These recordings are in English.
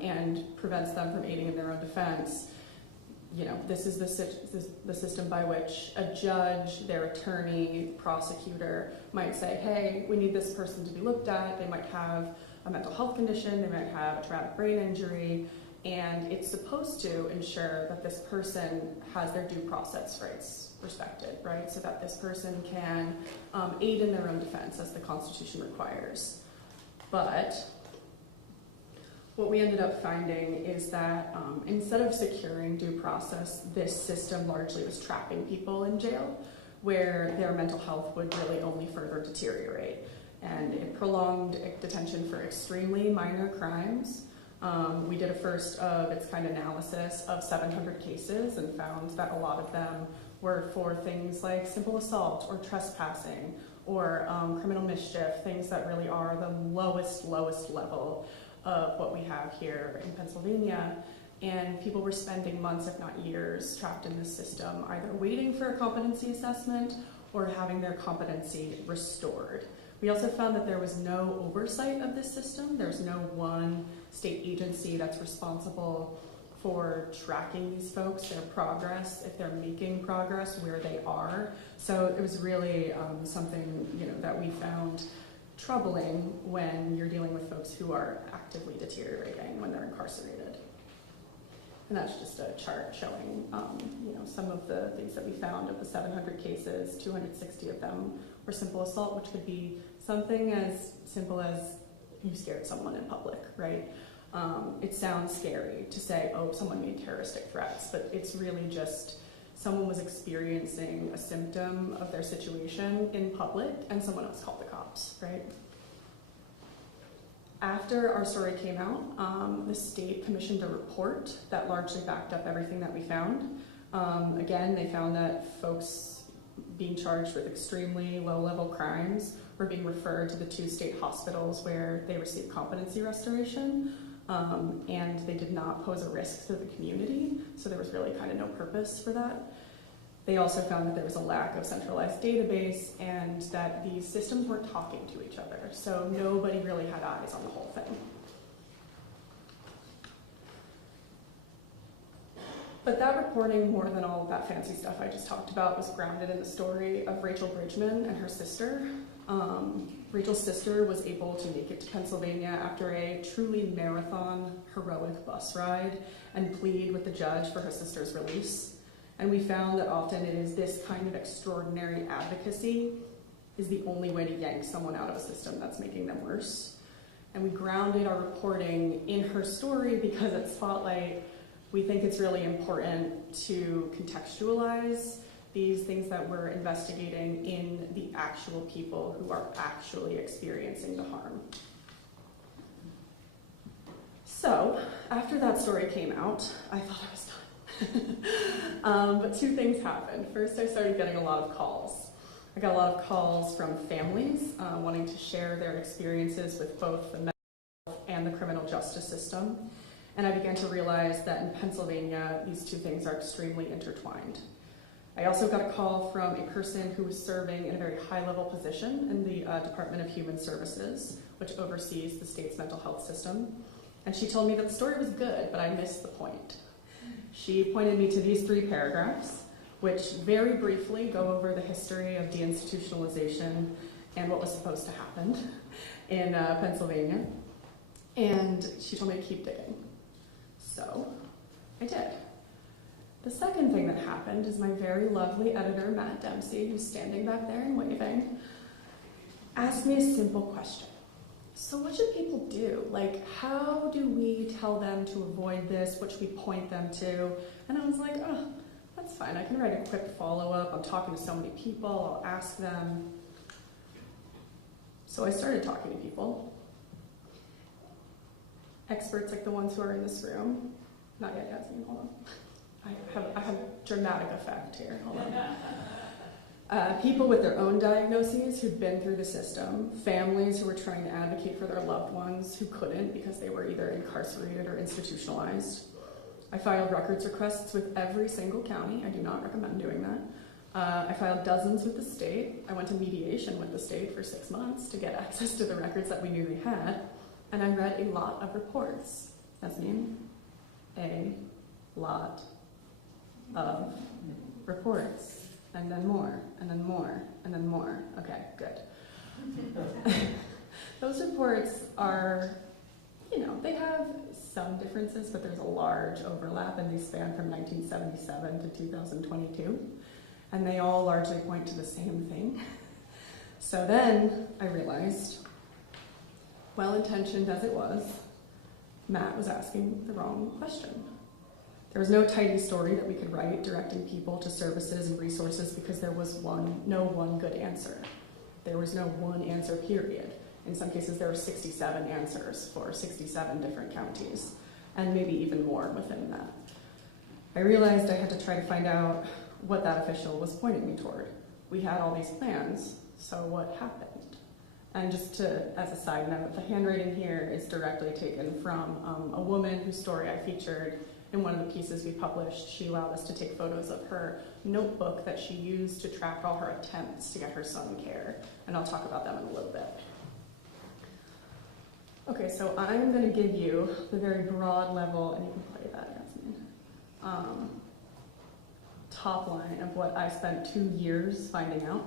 and prevents them from aiding in their own defense. This is the system by which a judge, their attorney, prosecutor might say, hey, we need this person to be looked at. They might have a mental health condition, they might have a traumatic brain injury, and it's supposed to ensure that this person has their due process rights respected, right? So that this person can aid in their own defense as the Constitution requires. But what we ended up finding is that instead of securing due process, this system largely was trapping people in jail where their mental health would really only further deteriorate. And it prolonged detention for extremely minor crimes. We did a first of its kind analysis of 700 cases and found that a lot of them were for things like simple assault or trespassing or criminal mischief, things that really are the lowest level of what we have here in Pennsylvania. And people were spending months, if not years, trapped in this system, either waiting for a competency assessment or having their competency restored. We also found that there was no oversight of this system. There's no one state agency that's responsible for tracking these folks, their progress, if they're making progress, where they are. So it was really something that we found troubling when you're dealing with folks who are actively deteriorating when they're incarcerated. And that's just a chart showing some of the things that we found. Of the 700 cases, 260 of them were simple assault, which could be something as simple as you scared someone in public, right? It sounds scary to say, oh, someone made terroristic threats, but it's really just someone was experiencing a symptom of their situation in public and someone else called the cops, right? After our story came out, the state commissioned a report that largely backed up everything that we found. Again, they found that folks being charged with extremely low-level crimes were being referred to the 2 state hospitals where they received competency restoration, and they did not pose a risk to the community, so there was really kind of no purpose for that. They also found that there was a lack of centralized database and that these systems weren't talking to each other, so nobody really had eyes on the whole thing. But that reporting, more than all of that fancy stuff I just talked about, was grounded in the story of Rachel Bridgman and her sister. Rachel's sister was able to make it to Pennsylvania after a truly marathon, heroic bus ride and plead with the judge for her sister's release. And we found that often it is this kind of extraordinary advocacy is the only way to yank someone out of a system that's making them worse. And we grounded our reporting in her story because at Spotlight, we think it's really important to contextualize these things that we're investigating in the actual people who are actually experiencing the harm. So, after that story came out, I thought I was done. But 2 things happened. First, I started getting a lot of calls. I got a lot of calls from families wanting to share their experiences with both the mental health and the criminal justice system. And I began to realize that in Pennsylvania, these 2 things are extremely intertwined. I also got a call from a person who was serving in a very high-level position in the Department of Human Services, which oversees the state's mental health system. And she told me that the story was good, but I missed the point. She pointed me to these 3 paragraphs, which very briefly go over the history of deinstitutionalization and what was supposed to happen in Pennsylvania. And she told me to keep digging. So I did. The second thing that happened is my very lovely editor, Matt Dempsey, who's standing back there and waving, asked me a simple question. So what should people do? Like, how do we tell them to avoid this? What should we point them to? And I was like, oh, that's fine. I can write a quick follow-up. I'm talking to so many people. I'll ask them. So I started talking to people. Experts like the ones who are in this room. Not yet, Yasmin, hold on. I have dramatic effect here, hold on. People with their own diagnoses who'd been through the system, families who were trying to advocate for their loved ones who couldn't because they were either incarcerated or institutionalized. I filed records requests with every single county. I do not recommend doing that. I filed dozens with the state. I went to mediation with the state for 6 months to get access to the records that we knew they had. And I read a lot of reports. Yasmin, a lot of reports, and then more, and then more, and then more. Okay, good. Those reports are, they have some differences, but there's a large overlap, and they span from 1977 to 2022, and they all largely point to the same thing. So then I realized, well-intentioned as it was, Matt was asking the wrong question. There was no tidy story that we could write directing people to services and resources because there was no one good answer. There was no one answer, period. In some cases, there were 67 answers for 67 different counties, and maybe even more within that. I realized I had to try to find out what that official was pointing me toward. We had all these plans, so what happened? And just as a side note, the handwriting here is directly taken from a woman whose story I featured in one of the pieces we published. She allowed us to take photos of her notebook that she used to track all her attempts to get her son care, and I'll talk about them in a little bit. Okay, so I'm going to give you the very broad level, and you can play that, Yasmin, top line of what I spent 2 years finding out.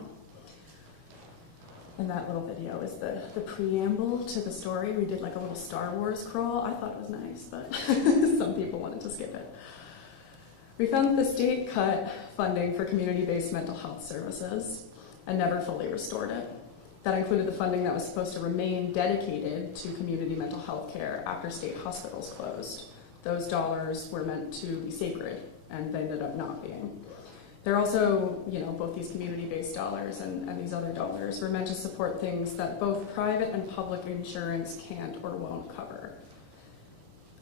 And that little video is the preamble to the story. We did like a little Star Wars crawl. I thought it was nice, but some people wanted to skip it. We found that the state cut funding for community-based mental health services and never fully restored it. That included the funding that was supposed to remain dedicated to community mental health care after state hospitals closed. Those dollars were meant to be sacred, and they ended up not being. They're also, both these community-based dollars and these other dollars were meant to support things that both private and public insurance can't or won't cover.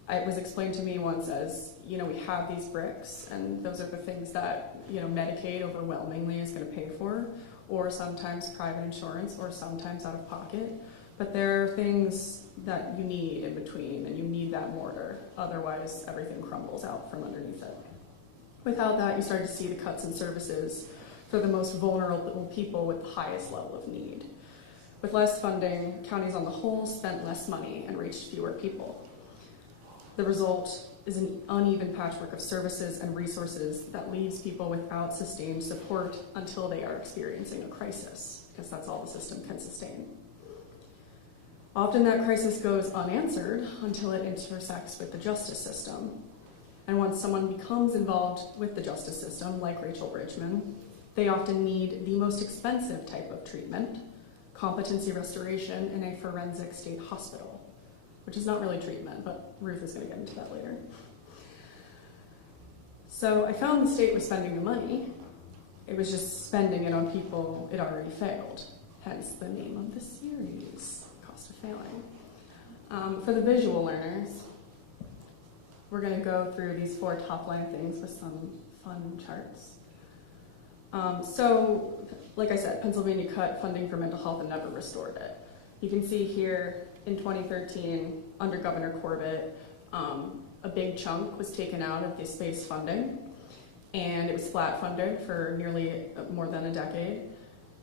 It was explained to me once as, we have these bricks, and those are the things that, Medicaid overwhelmingly is going to pay for, or sometimes private insurance, or sometimes out of pocket. But there are things that you need in between, and you need that mortar. Otherwise, everything crumbles out from underneath it. Without that, you start to see the cuts in services for the most vulnerable people with the highest level of need. With less funding, counties on the whole spent less money and reached fewer people. The result is an uneven patchwork of services and resources that leaves people without sustained support until they are experiencing a crisis, because that's all the system can sustain. Often that crisis goes unanswered until it intersects with the justice system. And once someone becomes involved with the justice system, like Rachel Bridgman, they often need the most expensive type of treatment, competency restoration in a forensic state hospital, which is not really treatment, but Ruth is going to get into that later. So I found the state was spending the money. It was just spending it on people it already failed, hence the name of the series, Cost of Failing. For the visual learners, we're going to go through these 4 top-line things with some fun charts. So, like I said, Pennsylvania cut funding for mental health and never restored it. You can see here in 2013, under Governor Corbett, a big chunk was taken out of the space funding, and it was flat funded for nearly more than a decade.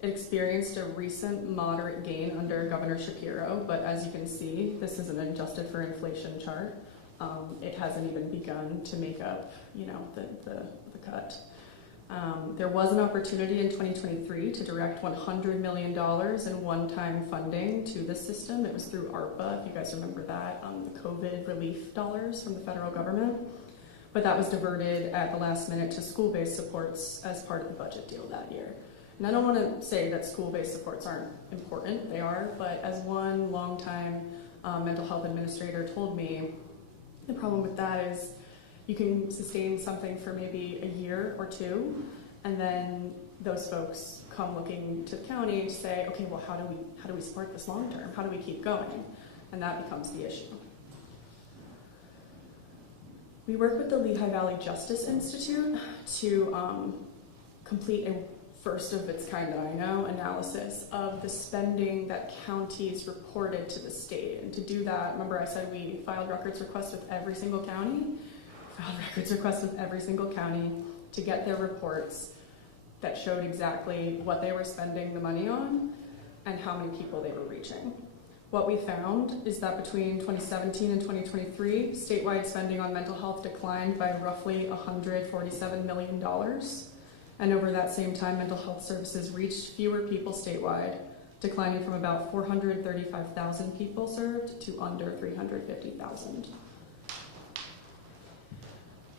It experienced a recent moderate gain under Governor Shapiro, but as you can see, this is an adjusted for inflation chart. It hasn't even begun to make up, the cut. There was an opportunity in 2023 to direct $100 million in one-time funding to the system. It was through ARPA, if you guys remember that, the COVID relief dollars from the federal government. But that was diverted at the last minute to school-based supports as part of the budget deal that year. And I don't want to say that school-based supports aren't important, they are, but as one longtime mental health administrator told me, the problem with that is you can sustain something for maybe a year or 2, and then those folks come looking to the county to say, okay, well, how do we support this long term? How do we keep going? And that becomes the issue. We work with the Lehigh Valley Justice Institute to complete a first of its kind that I know analysis of the spending that counties reported to the state. And to do that, remember I said we filed records requests with every single county? Filed records requests with every single county to get their reports that showed exactly what they were spending the money on and how many people they were reaching. What we found is that between 2017 and 2023, statewide spending on mental health declined by roughly $147 million. And over that same time, mental health services reached fewer people statewide, declining from about 435,000 people served to under 350,000.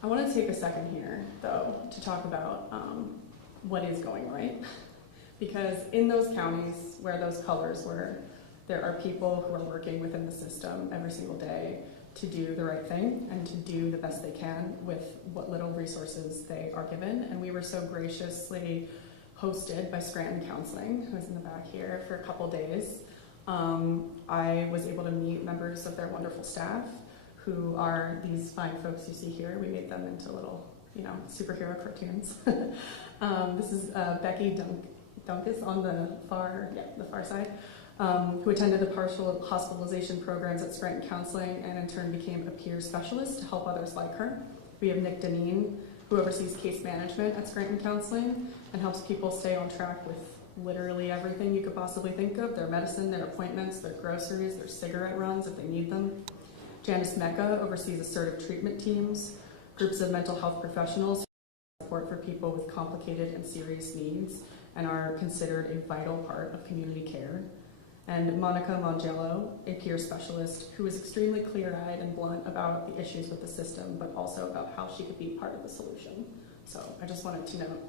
I want to take a second here, though, to talk about what is going right. Because in those counties where those colors were, there are people who are working within the system every single day to do the right thing and to do the best they can with what little resources they are given. And we were so graciously hosted by Scranton Counseling, who's in the back here, for a couple days. I was able to meet members of their wonderful staff, who are these fine folks you see here. We made them into little, superhero cartoons. This is Becky Dunkus on the far side, who attended the partial hospitalization programs at Scranton Counseling and in turn became a peer specialist to help others like her. We have Nick Deneen, who oversees case management at Scranton Counseling and helps people stay on track with literally everything you could possibly think of: their medicine, their appointments, their groceries, their cigarette runs if they need them. Janice Mecca oversees assertive treatment teams, groups of mental health professionals who support for people with complicated and serious needs and are considered a vital part of community care. And Monica Mongello, a peer specialist who is extremely clear-eyed and blunt about the issues with the system, but also about how she could be part of the solution. So I just wanted to note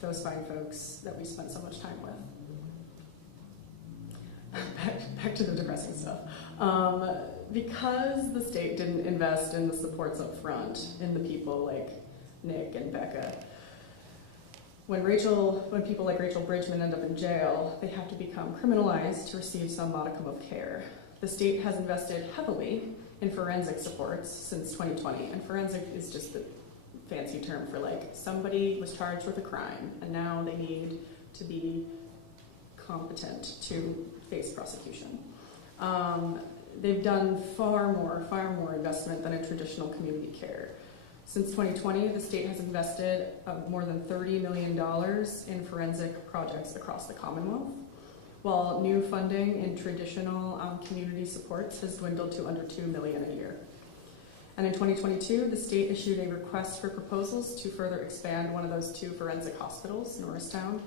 those fine folks that we spent so much time with. Back to the depressing stuff. Because the state didn't invest in the supports up front, in the people like Nick and Becca, when people like Rachel Bridgman end up in jail, they have to become criminalized to receive some modicum of care. The state has invested heavily in forensic supports since 2020, and forensic is just the fancy term for somebody was charged with a crime, and now they need to be competent to face prosecution. They've done far more investment than in traditional community care. Since 2020, the state has invested more than $30 million in forensic projects across the Commonwealth, while new funding in traditional community supports has dwindled to under $2 million a year. And in 2022, the state issued a request for proposals to further expand one of those two forensic hospitals, Norristown.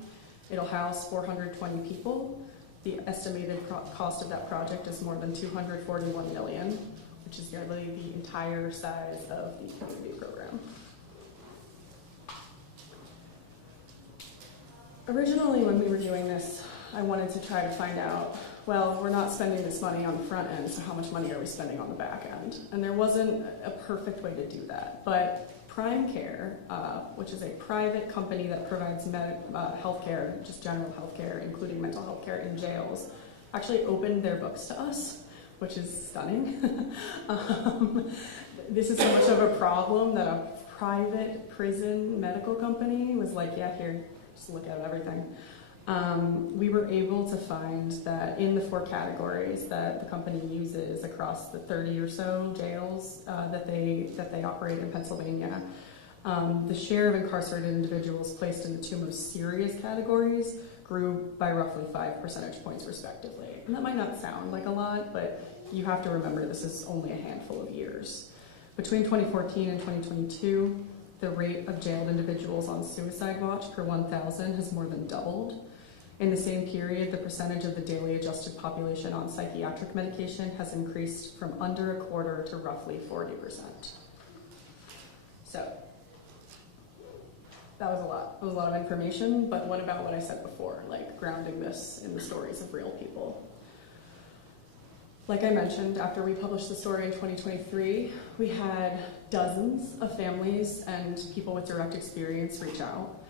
It'll house 420 people. The estimated cost of that project is more than $241 million, which is nearly the entire size of the community program. Originally, when we were doing this, I wanted to try to find out, well, we're not spending this money on the front end, so how much money are we spending on the back end? And there wasn't a perfect way to do that, but Prime Care, which is a private company that provides healthcare, just general healthcare, including mental health care in jails, actually opened their books to us, which is stunning. This is so much of a problem that a private prison medical company was like, yeah, here, just look at everything. We were able to find that in the 4 categories that the company uses across the 30 or so jails that they operate in Pennsylvania, the share of incarcerated individuals placed in the 2 most serious categories grew by roughly 5 percentage points respectively. And that might not sound like a lot, but you have to remember this is only a handful of years. Between 2014 and 2022, the rate of jailed individuals on suicide watch per 1,000 has more than doubled. In the same period, the percentage of the daily adjusted population on psychiatric medication has increased from under a quarter to roughly 40%. So, that was a lot. It was a lot of information, but what about what I said before, grounding this in the stories of real people? Like I mentioned, after we published the story in 2023, we had dozens of families and people with direct experience reach out.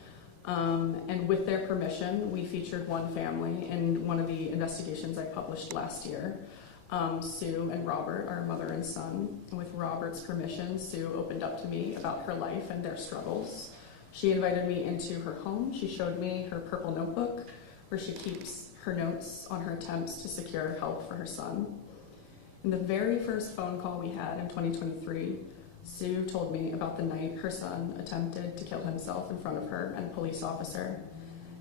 And with their permission, we featured one family in one of the investigations I published last year. Sue and Robert are mother and son. And with Robert's permission, Sue opened up to me about her life and their struggles. She invited me into her home. She showed me her purple notebook where she keeps her notes on her attempts to secure help for her son. In the very first phone call we had in 2023, Sue told me about the night her son attempted to kill himself in front of her and a police officer,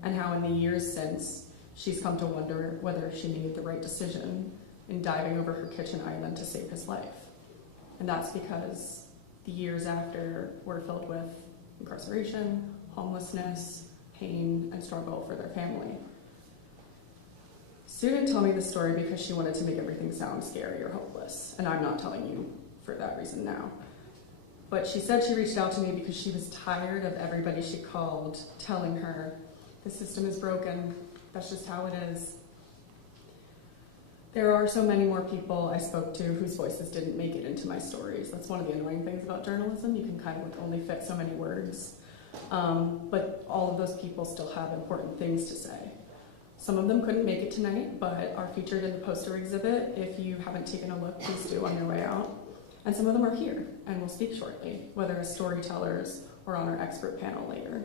and how in the years since, She's come to wonder whether she made the right decision in diving over her kitchen island to save his life. And that's because the years after were filled with incarceration, homelessness, pain, and struggle for their family. Sue didn't tell me this story because she wanted to make everything sound scary or hopeless, and I'm not telling you for that reason now. But she said she reached out to me because she was tired of everybody she called telling her, the system is broken, that's just how it is. There are so many more people I spoke to whose voices didn't make it into my stories. That's one of the annoying things about journalism. You can kind of only fit so many words. But all of those people still have important things to say. Some of them couldn't make it tonight, but are featured in the poster exhibit. If you haven't taken a look, please do on your way out. And some of them are here and will speak shortly, whether as storytellers or on our expert panel later.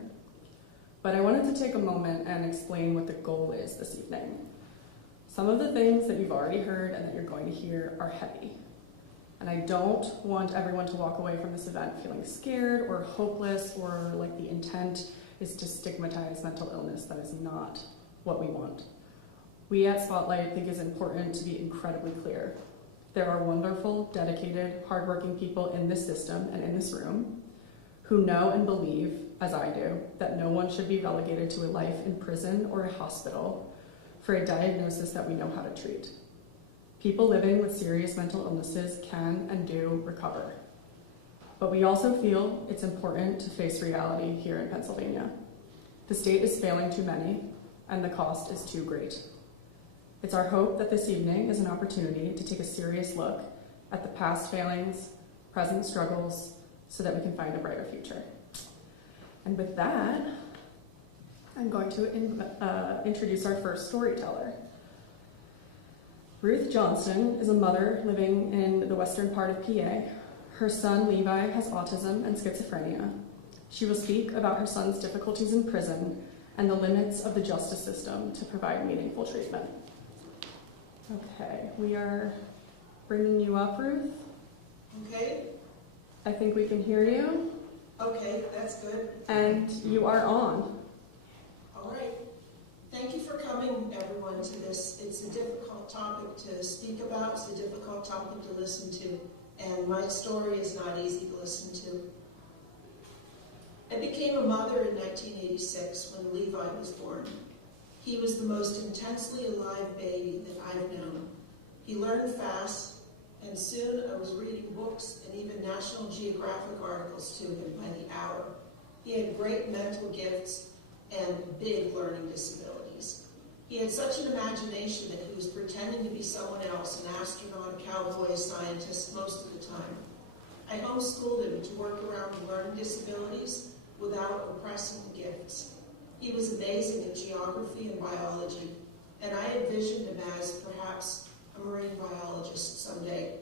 But I wanted to take a moment and explain what the goal is this evening. Some of the things that you've already heard and that you're going to hear are heavy. And I don't want everyone to walk away from this event feeling scared or hopeless or like the intent is to stigmatize mental illness. That is not what we want. We at Spotlight think it's important to be incredibly clear. There are wonderful, dedicated, hardworking people in this system and in this room who know and believe, as I do, that no one should be relegated to a life in prison or a hospital for a diagnosis that we know how to treat. People living with serious mental illnesses can and do recover. But we also feel it's important to face reality here in Pennsylvania. The state is failing too many, and the cost is too great. It's our hope that this evening is an opportunity to take a serious look at the past failings, present struggles, so that we can find a brighter future. And with that, I'm going to introduce our first storyteller. Ruth Johnston is a mother living in the western part of PA. Her son Levi has autism and schizophrenia. She will speak about her son's difficulties in prison and the limits of the justice system to provide meaningful treatment. Okay, we are bringing you up, Ruth. Okay. I think we can hear you. Okay, that's good. And you are on. All right. Thank you for coming, everyone, to this. It's a difficult topic to speak about. It's a difficult topic to listen to. And my story is not easy to listen to. I became a mother in 1986 when Levi was born. He was the most intensely alive baby that I've known. He learned fast, and soon I was reading books and even National Geographic articles to him by the hour. He had great mental gifts and big learning disabilities. He had such an imagination that he was pretending to be someone else, an astronaut, a cowboy, a scientist, most of the time. I homeschooled him to work around the learning disabilities without oppressing the gifts. He was amazing at geography and biology, and I envisioned him as perhaps a marine biologist someday.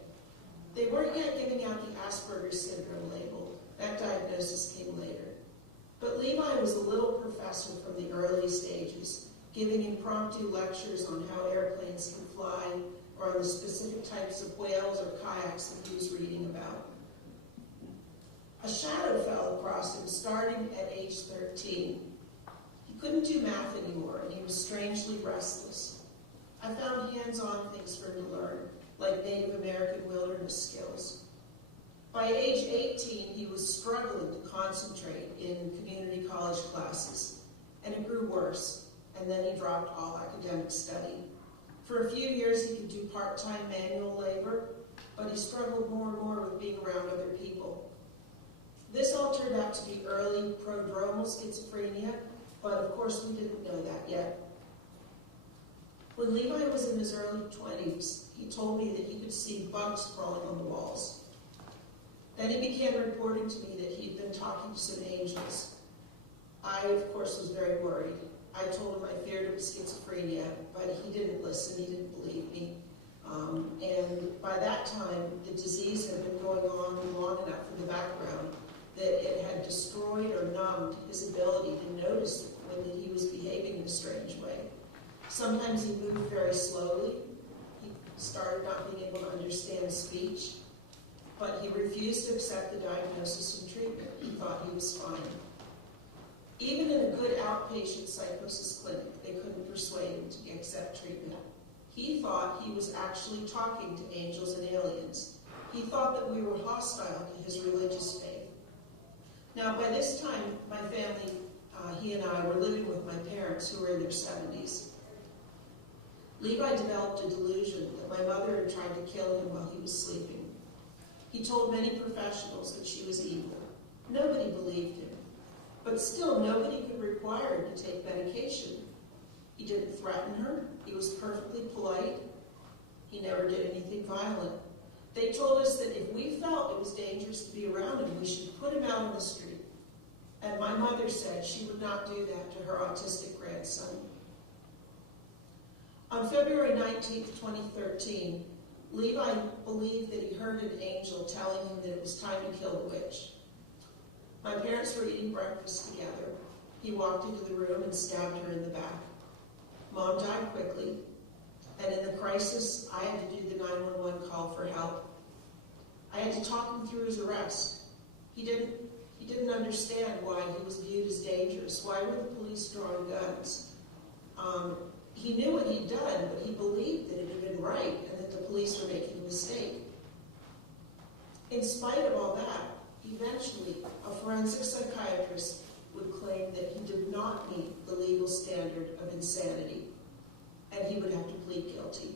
They weren't yet giving out the Asperger's syndrome label. That diagnosis came later. But Levi was a little professor from the early stages, giving impromptu lectures on how airplanes can fly or on the specific types of whales or kayaks that he was reading about. A shadow fell across him starting at age 13. He couldn't do math anymore, and he was strangely restless. I found hands-on things for him to learn, like Native American wilderness skills. By age 18, he was struggling to concentrate in community college classes, and it grew worse, and then he dropped all academic study. For a few years, he could do part-time manual labor, but he struggled more and more with being around other people. This all turned out to be early prodromal schizophrenia, but of course we didn't know that yet. When Levi was in his early 20s, he told me that he could see bugs crawling on the walls. Then he began reporting to me that he'd been talking to some angels. I, of course, was very worried. I told him I feared it was schizophrenia, but he didn't listen, he didn't believe me. And by that time, the disease had been going on long enough in the background that it had destroyed or numbed his ability to notice when he was behaving in a strange way. Sometimes he moved very slowly. He started not being able to understand speech, but he refused to accept the diagnosis and treatment. He thought he was fine. Even in a good outpatient psychosis clinic, they couldn't persuade him to accept treatment. He thought he was actually talking to angels and aliens. He thought that we were hostile to his religious faith. Now, by this time, my family, he and I, were living with my parents, who were in their 70s. Levi developed a delusion that my mother had tried to kill him while he was sleeping. He told many professionals that she was evil. Nobody believed him. But still, nobody could require her to take medication. He didn't threaten her. He was perfectly polite. He never did anything violent. They told us that if we felt it was dangerous to be around him, we should put him out on the street. And my mother said she would not do that to her autistic grandson. On February 19, 2013, Levi believed that he heard an angel telling him that it was time to kill the witch. My parents were eating breakfast together. He walked into the room and stabbed her in the back. Mom died quickly, and in the crisis, I had to do the 911 call for help. I had to talk him through his arrest. He didn't understand why he was viewed as dangerous. Why were the police drawing guns? He knew what he'd done, but he believed that it had been right and that the police were making a mistake. In spite of all that, eventually, a forensic psychiatrist would claim that he did not meet the legal standard of insanity, and he would have to plead guilty.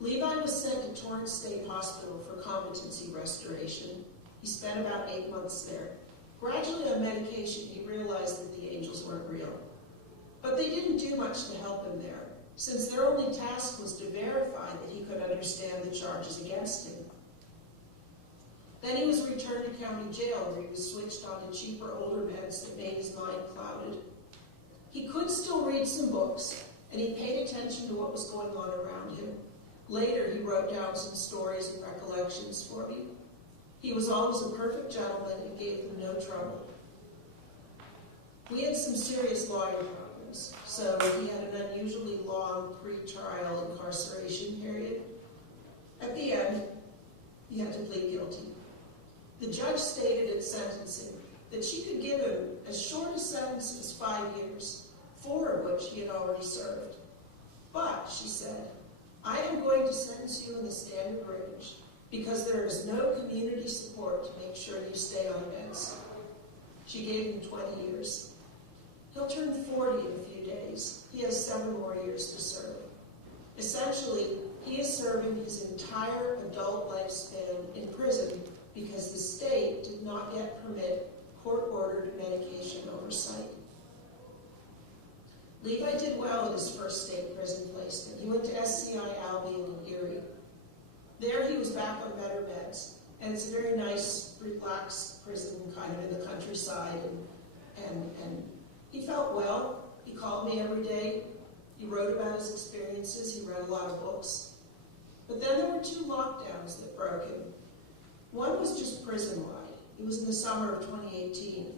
Levi was sent to Torrance State Hospital for competency restoration. He spent about 8 months there. Gradually on medication, he realized that the angels weren't real. But they didn't do much to help him there, since their only task was to verify that he could understand the charges against him. Then he was returned to county jail, where he was switched on to cheaper, older meds that made his mind clouded. He could still read some books, and he paid attention to what was going on around him. Later, he wrote down some stories and recollections for me. He was always a perfect gentleman and gave them no trouble. We had some serious lawyer problems, so he had an unusually long pre-trial incarceration period. At the end, he had to plead guilty. The judge stated at sentencing that she could give him as short a sentence as 5 years, 4 of which he had already served. But, she said, I am going to sentence you in the standard range because there is no community support to make sure you stay on meds. She gave him 20 years. He'll turn 40 in a few days. He has 7 more years to serve. Essentially, he is serving his entire adult lifespan in prison because the state did not yet permit court-ordered medication oversight. Levi did well in his first state prison placement. He went to SCI Albion in Erie. There he was back on better meds, and it's a very nice, relaxed prison kind of in the countryside, and he felt well. He called me every day. He wrote about his experiences. He read a lot of books. But then there were 2 lockdowns that broke him. One was just prison-wide. It was in the summer of 2018.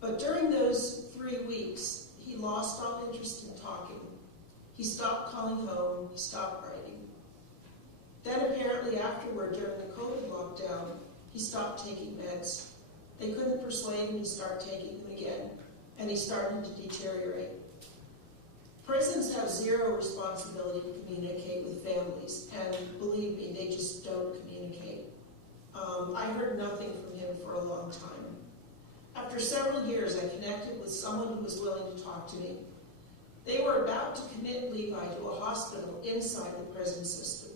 But during those 3 weeks, he lost all interest in talking. He stopped calling home. He stopped writing. Then apparently afterward, during the COVID lockdown, he stopped taking meds. They couldn't persuade him to start taking them again, and he started to deteriorate. Prisons have 0 responsibility to communicate with families, and believe me, they just don't communicate. I heard nothing from him for a long time. After several years, I connected with someone who was willing to talk to me. They were about to commit Levi to a hospital inside the prison system.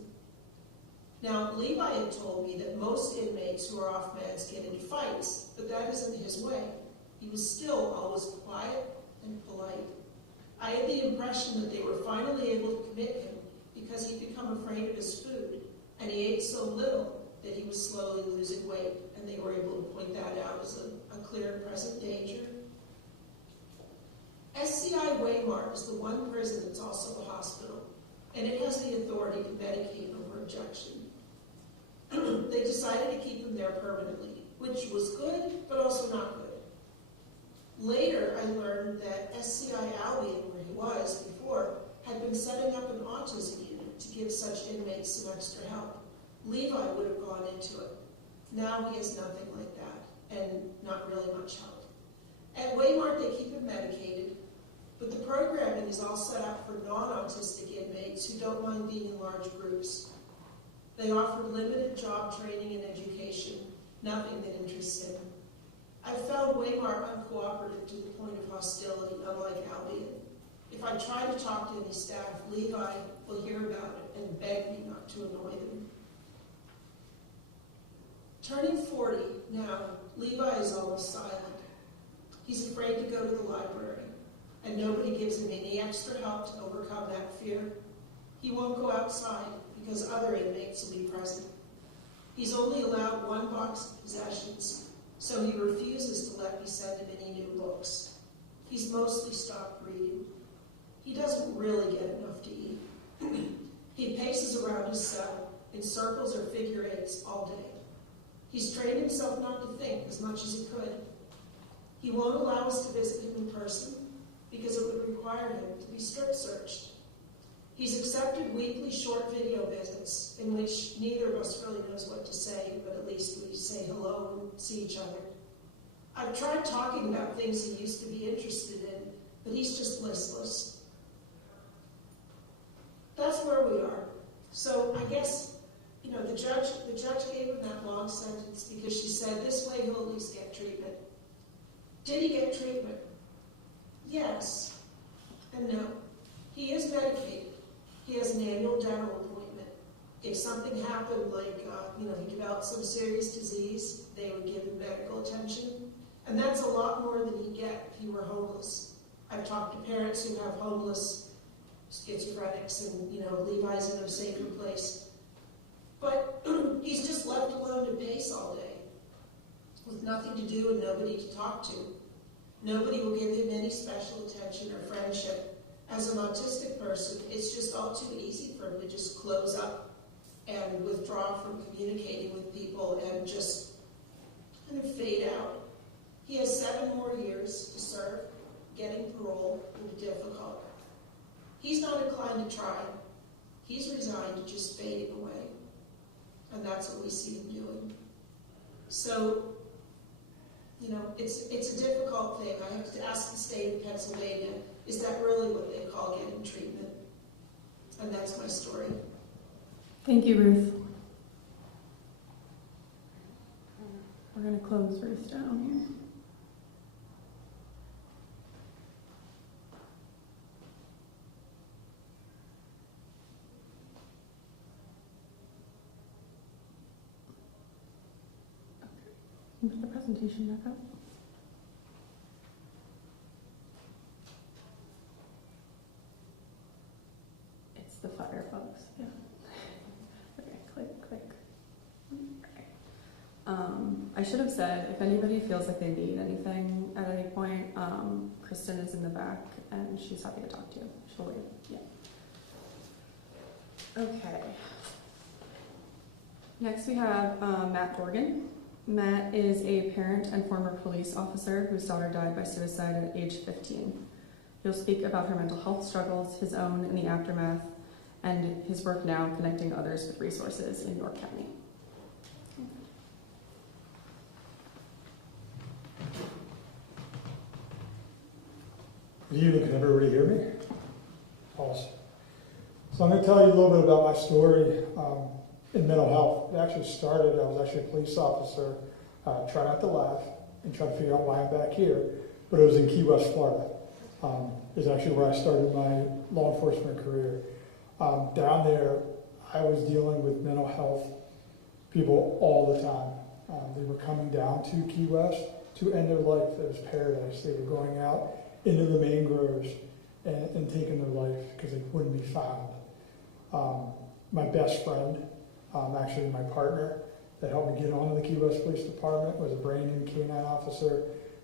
Now, Levi had told me that most inmates who are off meds get into fights, but that isn't his way. He was still always quiet and polite. I had the impression that they were finally able to commit him because he'd become afraid of his food, and he ate so little that he was slowly losing weight, and they were able to point that out as a clear and present danger. SCI Waymart is the one prison that's also a hospital, and it has the authority to medicate over objection. They decided to keep him there permanently, which was good, but also not good. Later, I learned that SCI Albion, where he was before, had been setting up an autism unit to give such inmates some extra help. Levi would have gone into it. Now he has nothing like that, and not really much help. At Waymart, they keep him medicated, but the programming is all set up for non-autistic inmates who don't mind being in large groups. They offer limited job training and education, nothing that interests him. I've found Waymart uncooperative to the point of hostility, unlike Albion. If I try to talk to any staff, Levi will hear about it and beg me not to annoy them. Turning 40 now, Levi is almost silent. He's afraid to go to the library, and nobody gives him any extra help to overcome that fear. He won't go outside because other inmates will be present. He's only allowed one box of possessions, so he refuses to let me send him any new books. He's mostly stopped reading. He doesn't really get enough to eat. He paces around his cell in circles or figure eights all day. He's trained himself not to think as much as he could. He won't allow us to visit him in person because it would require him to be strip searched. He's accepted weekly short video visits in which neither of us really knows what to say, but at least we say hello and see each other. I've tried talking about things he used to be interested in, but he's just listless. That's where we are. So I guess, the judge gave him that long sentence because she said, this way he'll at least get treatment. Did he get treatment? Yes and no. He is medicated. He has an annual dental appointment. If something happened, like, he developed some serious disease, they would give him medical attention. And that's a lot more than he'd get if he were homeless. I've talked to parents who have homeless schizophrenics, and, Levi's in a safer place. But he's just left alone to pace all day with nothing to do and nobody to talk to. Nobody will give him any special attention or friendship. As an autistic person, it's just all too easy for him to just close up and withdraw from communicating with people and just kind of fade out. He has 7 more years to serve. Getting parole will be difficult. He's not inclined to try. He's resigned to just fading away. And that's what we see him doing. So, it's a difficult thing. I have to ask the state of Pennsylvania, is that really what they call getting treatment? And that's my story. Thank you, Ruth. We're going to close Ruth down here. Can you put the presentation back up? It's the Firefox, yeah. Okay, click. Okay. I should have said, if anybody feels like they need anything at any point, Kristen is in the back and she's happy to talk to you. She'll wait, yeah. Okay. Next we have Matt Dorgan. Matt is a parent and former police officer whose daughter died by suicide at age 15. He'll speak about her mental health struggles, his own in the aftermath, and his work now connecting others with resources in York County. Good evening, can everybody hear me? Awesome. So I'm going to tell you a little bit about my story in mental health. It actually started, I was actually a police officer, try not to laugh and try to figure out why I'm back here, but it was in Key West, Florida. Is actually where I started my law enforcement career. Down there, I was dealing with mental health people all the time. They were coming down to Key West to end their life. It was paradise. They were going out into the mangroves and taking their life because they wouldn't be found. My best friend, actually my partner that helped me get onto the Key West Police Department, was a brand new K-9 officer.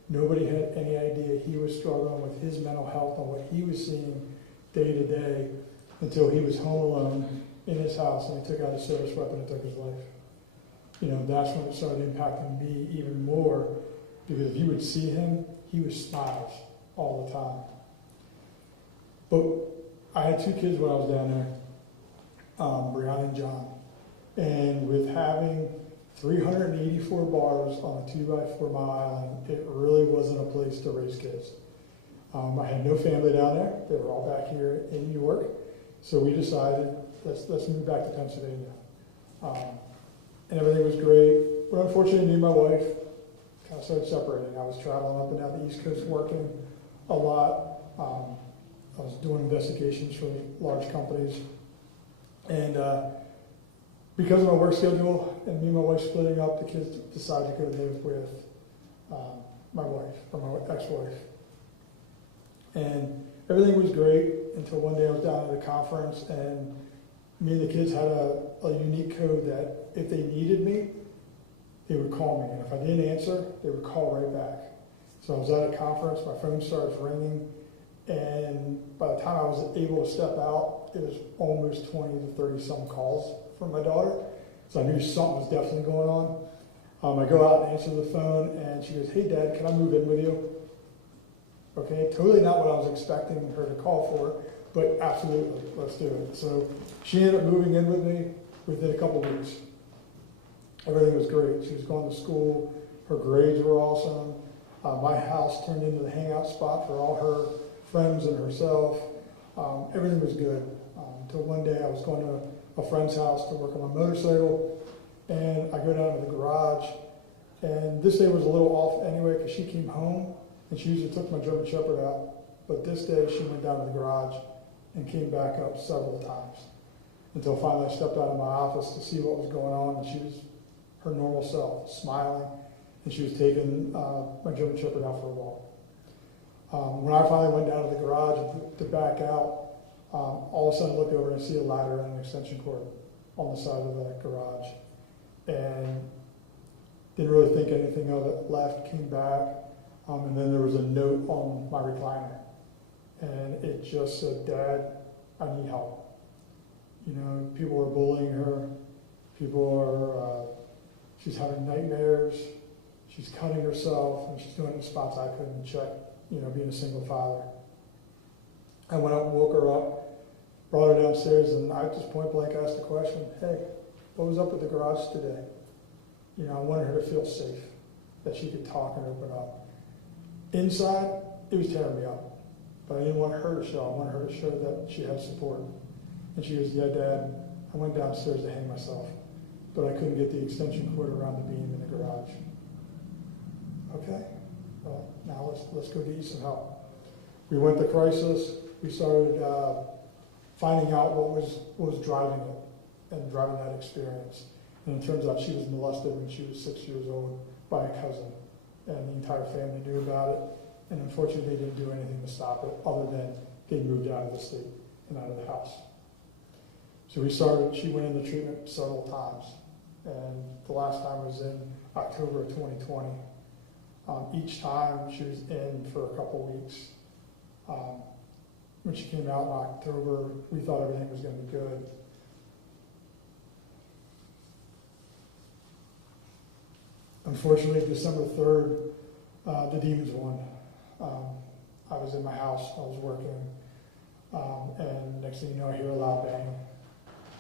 Nobody had any idea he was struggling with his mental health and what he was seeing day to day until he was home alone in his house and he took out a service weapon and took his life. That's when it started impacting me even more, because if you would see him, he was smiles all the time. But I had 2 kids when I was down there, Brianna and John. And with having 384 bars on a 2x4 mile island. It really wasn't a place to raise kids. I had no family down there. They were all back here in New York. So we decided, let's move back to Pennsylvania. And everything was great. But unfortunately, me and my wife kind of started separating. I was traveling up and down the East Coast working a lot. I was doing investigations for large companies. And because of my work schedule and me and my wife splitting up, the kids decided to go live with my wife, or my ex-wife. And everything was great until one day I was down at a conference and me and the kids had a unique code that if they needed me, they would call me. And if I didn't answer, they would call right back. So I was at a conference, my phone started ringing, and by the time I was able to step out, it was almost 20 to 30 some calls from my daughter. So I knew something was definitely going on. I go out and answer the phone, and she goes, "Hey, Dad, can I move in with you?" Okay, totally not what I was expecting her to call for, but absolutely, let's do it. So she ended up moving in with me within a couple weeks. Everything was great. She was going to school. Her grades were awesome. My house turned into the hangout spot for all her friends and herself. Everything was good. Until one day I was going to a friend's house to work on my motorcycle, and I go down to the garage, and this day was a little off anyway because she came home, and she usually took my German Shepherd out, but this day she went down to the garage and came back up several times until finally I stepped out of my office to see what was going on, and she was her normal self, smiling, and she was taking my German Shepherd out for a walk. When I finally went down to the garage to back out, all of a sudden I look over and I see a ladder and an extension cord on the side of the garage. And didn't really think anything of it, left, came back, and then there was a note on my recliner. And it just said, "Dad, I need help." You know, people are bullying her, she's having nightmares, she's cutting herself, and she's doing it in spots I couldn't check, you know, being a single father. I went up and woke her up, brought her downstairs, and I just point blank asked the question, "Hey, what was up with the garage today?" You know, I wanted her to feel safe, that she could talk and open up. Inside, it was tearing me up, but I didn't want her to show. I wanted her to show that she had support. And she goes, "Yeah, Dad, I went downstairs to hang myself, but I couldn't get the extension cord around the beam in the garage." Okay, well, now let's go get you some help. We went to crisis. We started finding out what was driving it and driving that experience. And it turns out she was molested when she was 6 years old by a cousin, and the entire family knew about it. And unfortunately, they didn't do anything to stop it other than they moved out of the state and out of the house. So she went into treatment several times. And the last time was in October of 2020. Each time she was in for a couple weeks. When she came out in October, we thought everything was going to be good. Unfortunately, December 3rd, the demons won. I was in my house, I was working, and next thing you know, I hear a loud bang.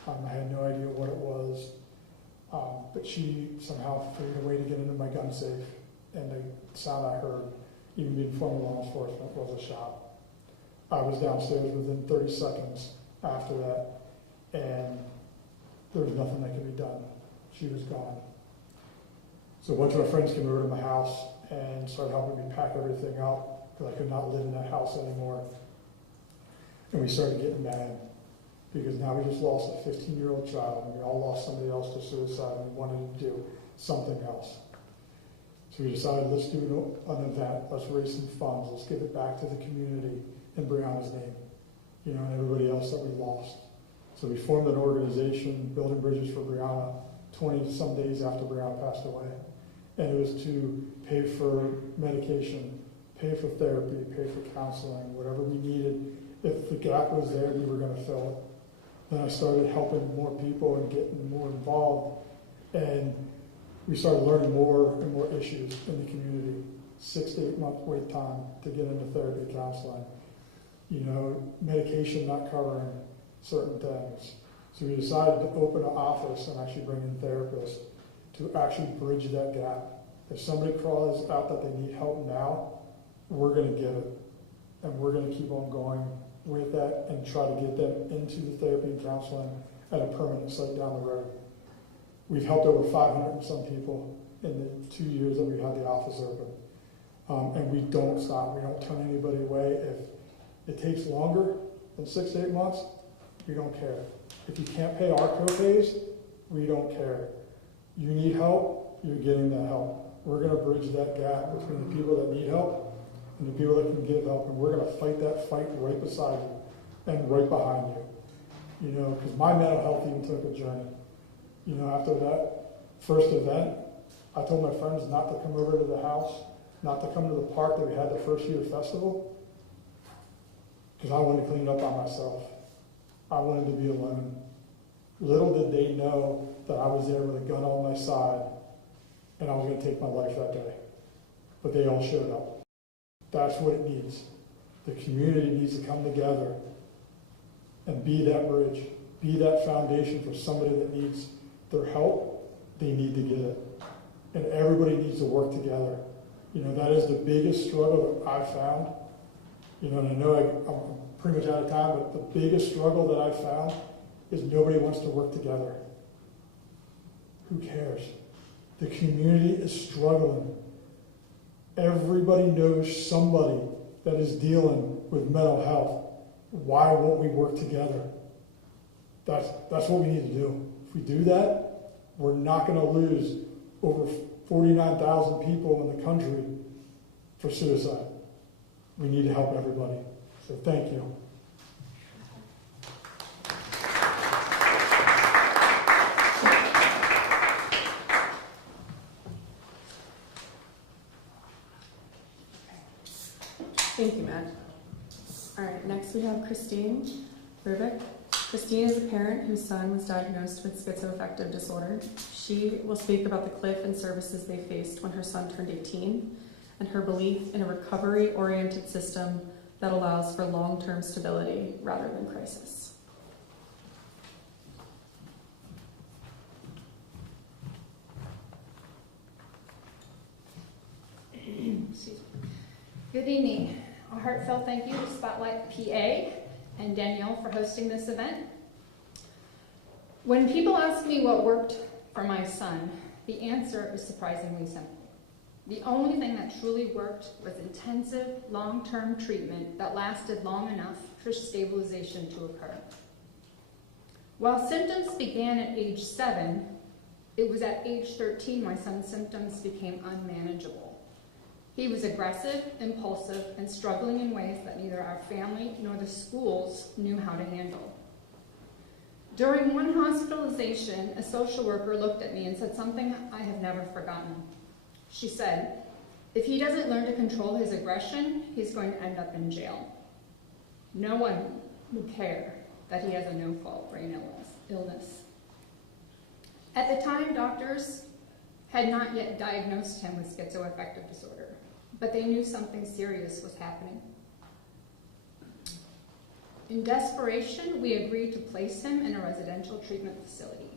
I had no idea what it was, but she somehow figured a way to get into my gun safe, and the sound I heard, even being former law enforcement, was a shot. I was downstairs within 30 seconds after that, and there was nothing that could be done. She was gone. So a bunch of my friends came over to my house and started helping me pack everything up because I could not live in that house anymore. And we started getting mad because now we just lost a 15-year-old child, and we all lost somebody else to suicide, and we wanted to do something else. So we decided, let's do an event, let's raise some funds, let's give it back to the community in Brianna's name, you know, and everybody else that we lost. So we formed an organization, Building Bridges for Brianna, 20 some days after Brianna passed away. And it was to pay for medication, pay for therapy, pay for counseling, whatever we needed. If the gap was there, we were going to fill it. Then I started helping more people and getting more involved. And we started learning more and more issues in the community. 6 to 8 month wait time to get into therapy counseling. You know, medication not covering certain things. So we decided to open an office and actually bring in therapists to actually bridge that gap. If somebody crawls out that they need help now, we're going to give it. And we're going to keep on going with that and try to get them into the therapy and counseling at a permanent site down the road. We've helped over 500 and some people in the 2 years that we've had the office open. And we don't stop. We don't turn anybody away. If it takes longer than 6 to 8 months, we don't care. If you can't pay our co-pays, we don't care. You need help, you're getting that help. We're going to bridge that gap between the people that need help and the people that can give help, and we're going to fight that fight right beside you and right behind you. You know, because my mental health even took a journey. You know, after that first event, I told my friends not to come over to the house, not to come to the park that we had the first year festival, because I wanted to clean it up by myself. I wanted to be alone. Little did they know that I was there with a gun on my side and I was going to take my life that day. But they all showed up. That's what it needs. The community needs to come together and be that bridge, be that foundation for somebody that needs their help. They need to get it. And everybody needs to work together. You know, that is the biggest struggle that I've found. You know, and I know I'm pretty much out of time, but the biggest struggle that I've found is nobody wants to work together. Who cares? The community is struggling. Everybody knows somebody that is dealing with mental health. Why won't we work together? That's what we need to do. If we do that, we're not going to lose over 49,000 people in the country for suicide. We need to help everybody. So thank you. Thank you, Matt. All right, next we have Christine Rubik. Christine is a parent whose son was diagnosed with schizoaffective disorder. She will speak about the cliff and services they faced when her son turned 18 and her belief in a recovery-oriented system that allows for long-term stability rather than crisis. Good evening. A heartfelt thank you to Spotlight PA and Danielle for hosting this event. When people ask me what worked for my son, the answer is surprisingly simple. The only thing that truly worked was intensive, long-term treatment that lasted long enough for stabilization to occur. While symptoms began at age 7, it was at age 13 my son's symptoms became unmanageable. He was aggressive, impulsive, and struggling in ways that neither our family nor the schools knew how to handle. During one hospitalization, a social worker looked at me and said something I have never forgotten. She said, "If he doesn't learn to control his aggression, he's going to end up in jail." No one would care that he has a no-fault brain illness. At the time, doctors had not yet diagnosed him with schizoaffective disorder, but they knew something serious was happening. In desperation, we agreed to place him in a residential treatment facility.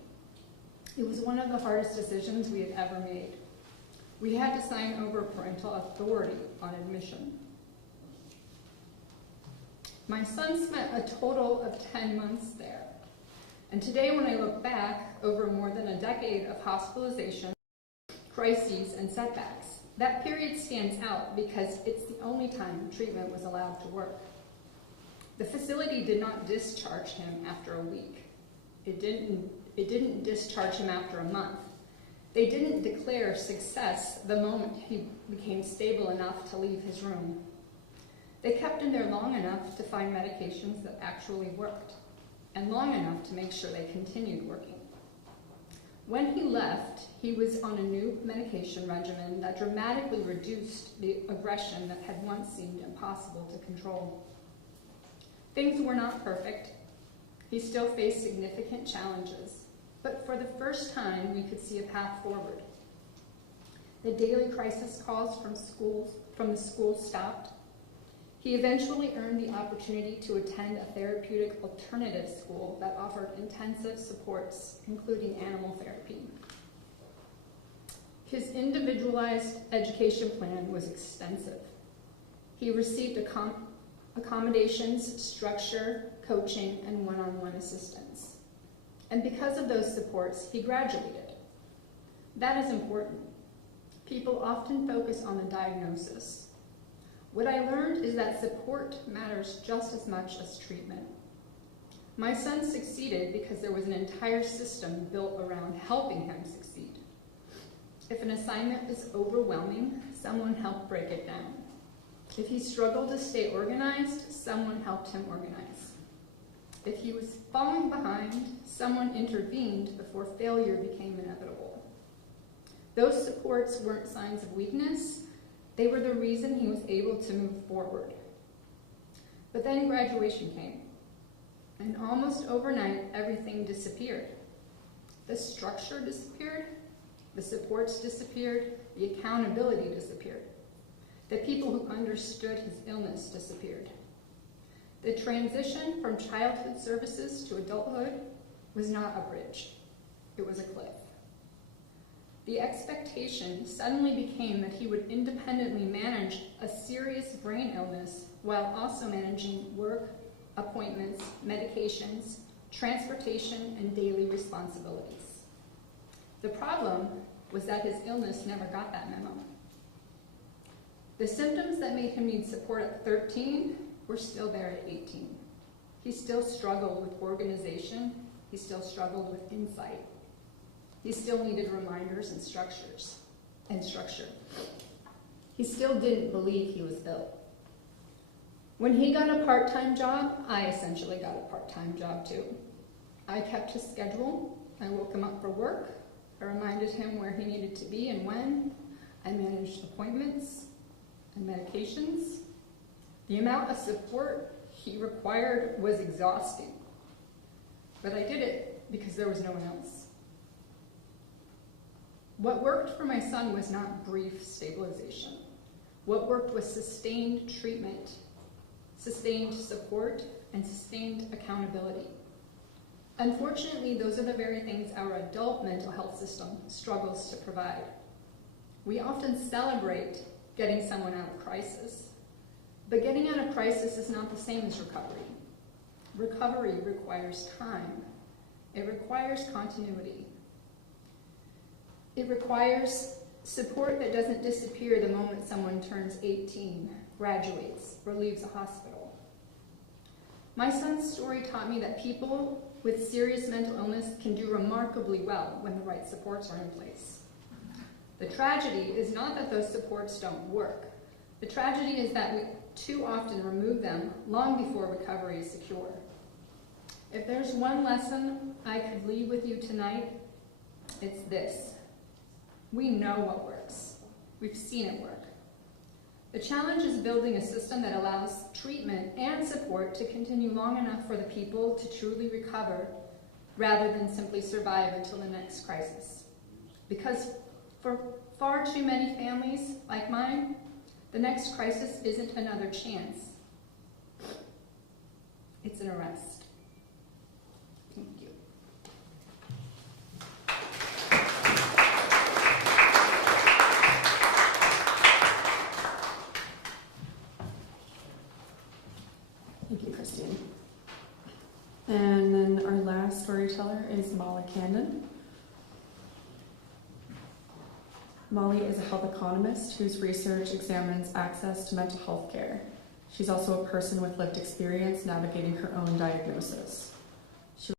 It was one of the hardest decisions we had ever made. We had to sign over parental authority on admission. My son spent a total of 10 months there. And today, when I look back over more than a decade of hospitalization, crises, and setbacks, that period stands out because it's the only time treatment was allowed to work. The facility did not discharge him after a week. It didn't discharge him after a month. They didn't declare success the moment he became stable enough to leave his room. They kept him there long enough to find medications that actually worked, and long enough to make sure they continued working. When he left, he was on a new medication regimen that dramatically reduced the aggression that had once seemed impossible to control. Things were not perfect. He still faced significant challenges, but for the first time, we could see a path forward. The daily crisis calls from the school stopped. He eventually earned the opportunity to attend a therapeutic alternative school that offered intensive supports, including animal therapy. His individualized education plan was extensive. He received accommodations, structure, coaching, and one-on-one assistance. And because of those supports, he graduated. That is important. People often focus on the diagnosis. What I learned is that support matters just as much as treatment. My son succeeded because there was an entire system built around helping him succeed. If an assignment was overwhelming, someone helped break it down. If he struggled to stay organized, someone helped him organize. If he was falling behind, someone intervened before failure became inevitable. Those supports weren't signs of weakness, they were the reason he was able to move forward. But then graduation came, and almost overnight, everything disappeared. The structure disappeared, the supports disappeared, the accountability disappeared. The people who understood his illness disappeared. The transition from childhood services to adulthood was not a bridge, it was a cliff. The expectation suddenly became that he would independently manage a serious brain illness while also managing work, appointments, medications, transportation, and daily responsibilities. The problem was that his illness never got that memo. The symptoms that made him need support at 13 were still there at 18. He still struggled with organization. He still struggled with insight. He still needed reminders and structure. He still didn't believe he was ill. When he got a part-time job, I essentially got a part-time job too. I kept his schedule. I woke him up for work. I reminded him where he needed to be and when. I managed appointments and medications. The amount of support he required was exhausting. But I did it because there was no one else. What worked for my son was not brief stabilization. What worked was sustained treatment, sustained support, and sustained accountability. Unfortunately, those are the very things our adult mental health system struggles to provide. We often celebrate getting someone out of crisis, but getting out of crisis is not the same as recovery. Recovery requires time. It requires continuity. It requires support that doesn't disappear the moment someone turns 18, graduates, or leaves a hospital. My son's story taught me that people with serious mental illness can do remarkably well when the right supports are in place. The tragedy is not that those supports don't work. The tragedy is that we too often remove them long before recovery is secure. If there's one lesson I could leave with you tonight, it's this. We know what works. We've seen it work. The challenge is building a system that allows treatment and support to continue long enough for the people to truly recover rather than simply survive until the next crisis. Because for far too many families like mine, the next crisis isn't another chance. It's an arrest. Thank you. Thank you, Christine. And then our last storyteller is Molly Candon. Molly is a health economist whose research examines access to mental health care. She's also a person with lived experience navigating her own diagnosis. She shares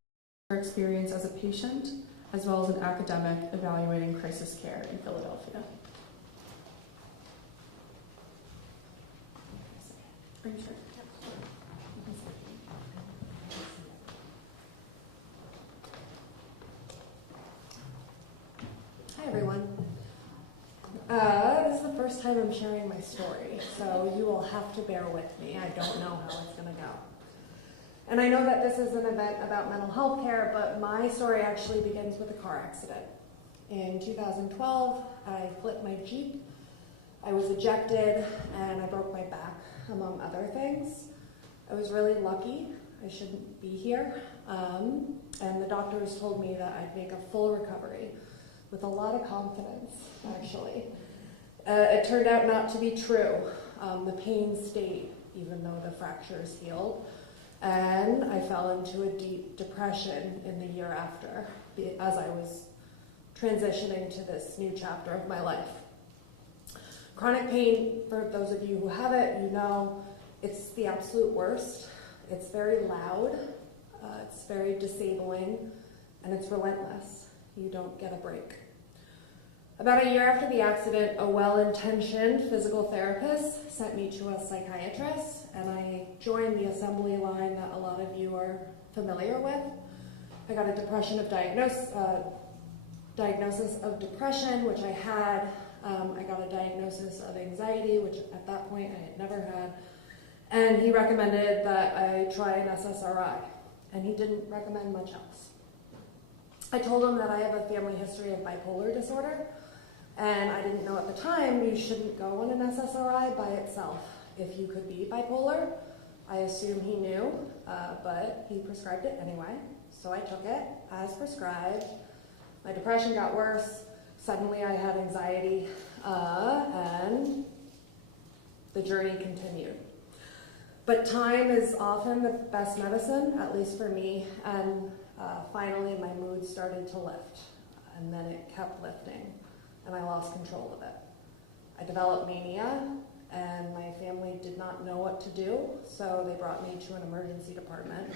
her experience as a patient, as well as an academic evaluating crisis care in Philadelphia. Are you sure? Hi everyone. This is the first time I'm sharing my story, so you will have to bear with me. I don't know how it's going to go. And I know that this is an event about mental health care, but my story actually begins with a car accident. In 2012, I flipped my Jeep, I was ejected, and I broke my back, among other things. I was really lucky. I shouldn't be here. And the doctors told me that I'd make a full recovery. with a lot of confidence, actually. It turned out not to be true. The pain stayed, even though the fractures healed. And I fell into a deep depression in the year after, as I was transitioning to this new chapter of my life. Chronic pain, for those of you who have it, you know it's the absolute worst. It's very loud, it's very disabling, and it's relentless. You don't get a break. About a year after the accident, a well-intentioned physical therapist sent me to a psychiatrist, and I joined the assembly line that a lot of you are familiar with. I got a diagnosis of depression, which I had. I got a diagnosis of anxiety, which at that point I had never had. And he recommended that I try an SSRI, and he didn't recommend much else. I told him that I have a family history of bipolar disorder, and I didn't know at the time you shouldn't go on an SSRI by itself if you could be bipolar. I assume he knew, but he prescribed it anyway, so I took it as prescribed. My depression got worse. Suddenly I had anxiety, and the journey continued. But time is often the best medicine, at least for me, and finally my mood started to lift, and then it kept lifting, and I lost control of it. I developed mania, and my family did not know what to do, so they brought me to an emergency department,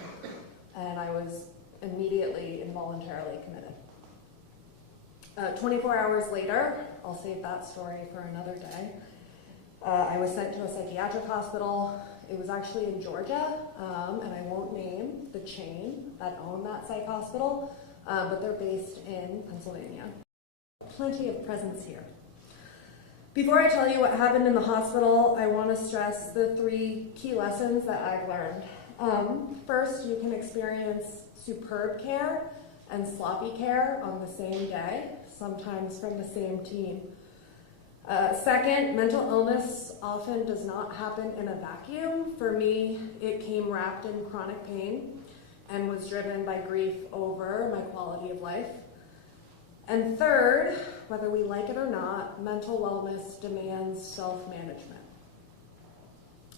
and I was immediately involuntarily committed. 24 hours later, I'll save that story for another day, I was sent to a psychiatric hospital. It was actually in Georgia, and I won't name the chain that owned that psych hospital, but they're based in Pennsylvania. Plenty of presence here. Before I tell you what happened in the hospital, I want to stress the 3 key lessons that I've learned. First, you can experience superb care and sloppy care on the same day, sometimes from the same team. Second, mental illness often does not happen in a vacuum. For me, it came wrapped in chronic pain and was driven by grief over my quality of life. And third, whether we like it or not, mental wellness demands self-management.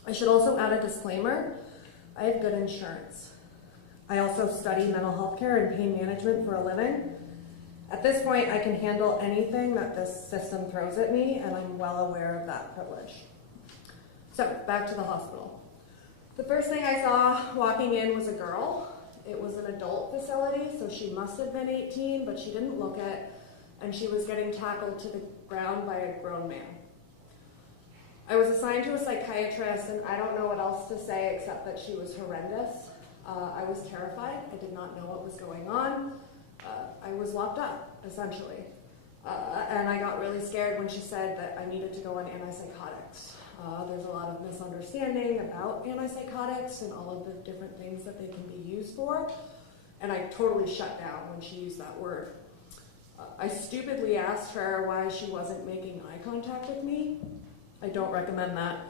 I should also add a disclaimer. I have good insurance. I also study mental health care and pain management for a living. At this point, I can handle anything that this system throws at me, and I'm well aware of that privilege. So, back to the hospital. The first thing I saw walking in was a girl. It was an adult facility, so she must have been 18, but she didn't look it, and she was getting tackled to the ground by a grown man. I was assigned to a psychiatrist, and I don't know what else to say except that she was horrendous. I was terrified. I did not know what was going on. I was locked up, essentially. And I got really scared when she said that I needed to go on antipsychotics. There's a lot of misunderstanding about antipsychotics and all of the different things that they can be used for. And I totally shut down when she used that word. I stupidly asked her why she wasn't making eye contact with me. I don't recommend that.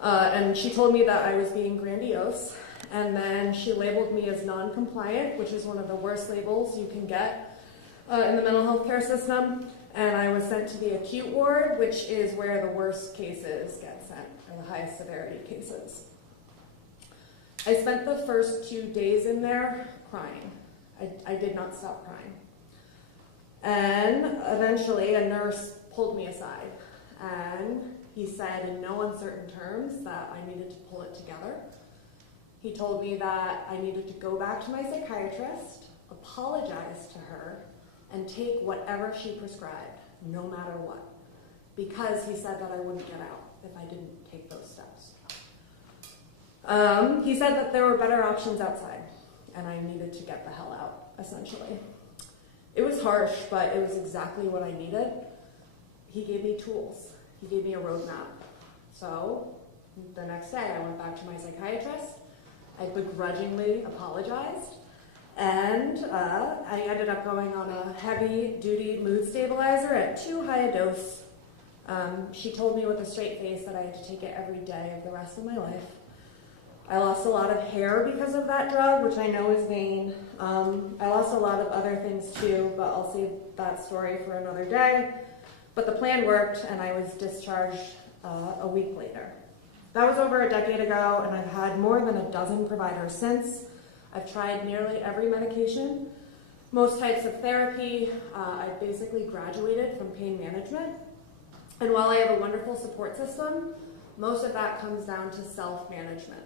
And she told me that I was being grandiose. And then she labeled me as non-compliant, which is one of the worst labels you can get in the mental health care system. And I was sent to the acute ward, which is where the worst cases get sent, or the highest severity cases. I spent the first 2 days in there crying. I did not stop crying. And eventually a nurse pulled me aside, and he said in no uncertain terms that I needed to pull it together. He told me that I needed to go back to my psychiatrist, apologize to her, and take whatever she prescribed, no matter what, because he said that I wouldn't get out if I didn't take those steps. He said that there were better options outside, and I needed to get the hell out, essentially. It was harsh, but it was exactly what I needed. He gave me tools. He gave me a roadmap. So the next day I went back to my psychiatrist. I begrudgingly apologized, and I ended up going on a heavy-duty mood stabilizer at too high a dose. She told me with a straight face that I had to take it every day of the rest of my life. I lost a lot of hair because of that drug, which I know is vain. I lost a lot of other things too, but I'll save that story for another day. But the plan worked, and I was discharged a week later. That was over a decade ago, and I've had more than a dozen providers since. I've tried nearly every medication, most types of therapy. I've basically graduated from pain management. And while I have a wonderful support system, most of that comes down to self-management.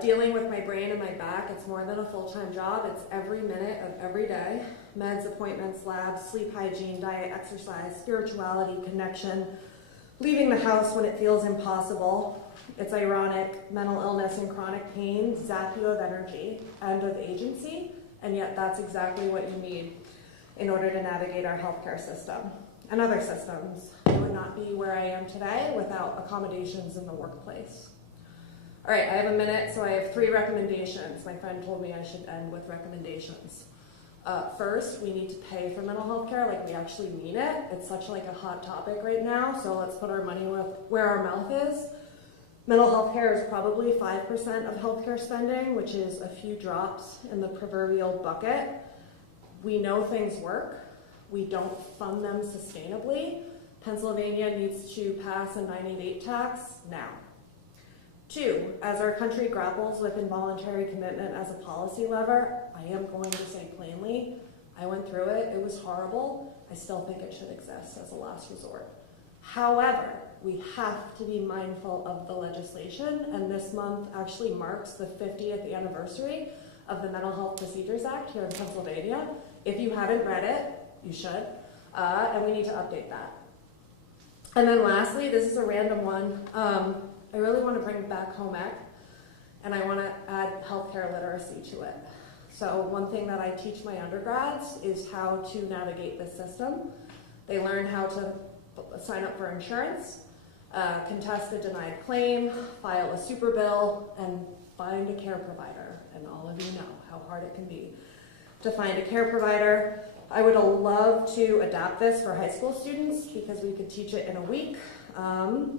Dealing with my brain and my back, it's more than a full-time job. It's every minute of every day. Meds, appointments, labs, sleep hygiene, diet, exercise, spirituality, connection, leaving the house when it feels impossible. It's ironic, mental illness and chronic pain zap you of energy and of agency, and yet that's exactly what you need in order to navigate our healthcare system and other systems. I would not be where I am today without accommodations in the workplace. All right, I have a minute, so I have 3 recommendations. My friend told me I should end with recommendations. First, we need to pay for mental health care like we actually mean it. It's such like a hot topic right now, so let's put our money where our mouth is. Mental health care is probably 5% of healthcare spending, which is a few drops in the proverbial bucket. We know things work. We don't fund them sustainably. Pennsylvania needs to pass a 988 tax now. 2, as our country grapples with involuntary commitment as a policy lever, I am going to say plainly, I went through it, it was horrible. I still think it should exist as a last resort. However, we have to be mindful of the legislation, and this month actually marks the 50th anniversary of the Mental Health Procedures Act here in Pennsylvania. If you haven't read it, you should, and we need to update that. And then lastly, this is a random one. I really want to bring back home ec, and I want to add healthcare literacy to it. So one thing that I teach my undergrads is how to navigate this system. They learn how to sign up for insurance, contest a denied claim, file a super bill, and find a care provider. And all of you know how hard it can be to find a care provider. I would love to adapt this for high school students because we could teach it in a week.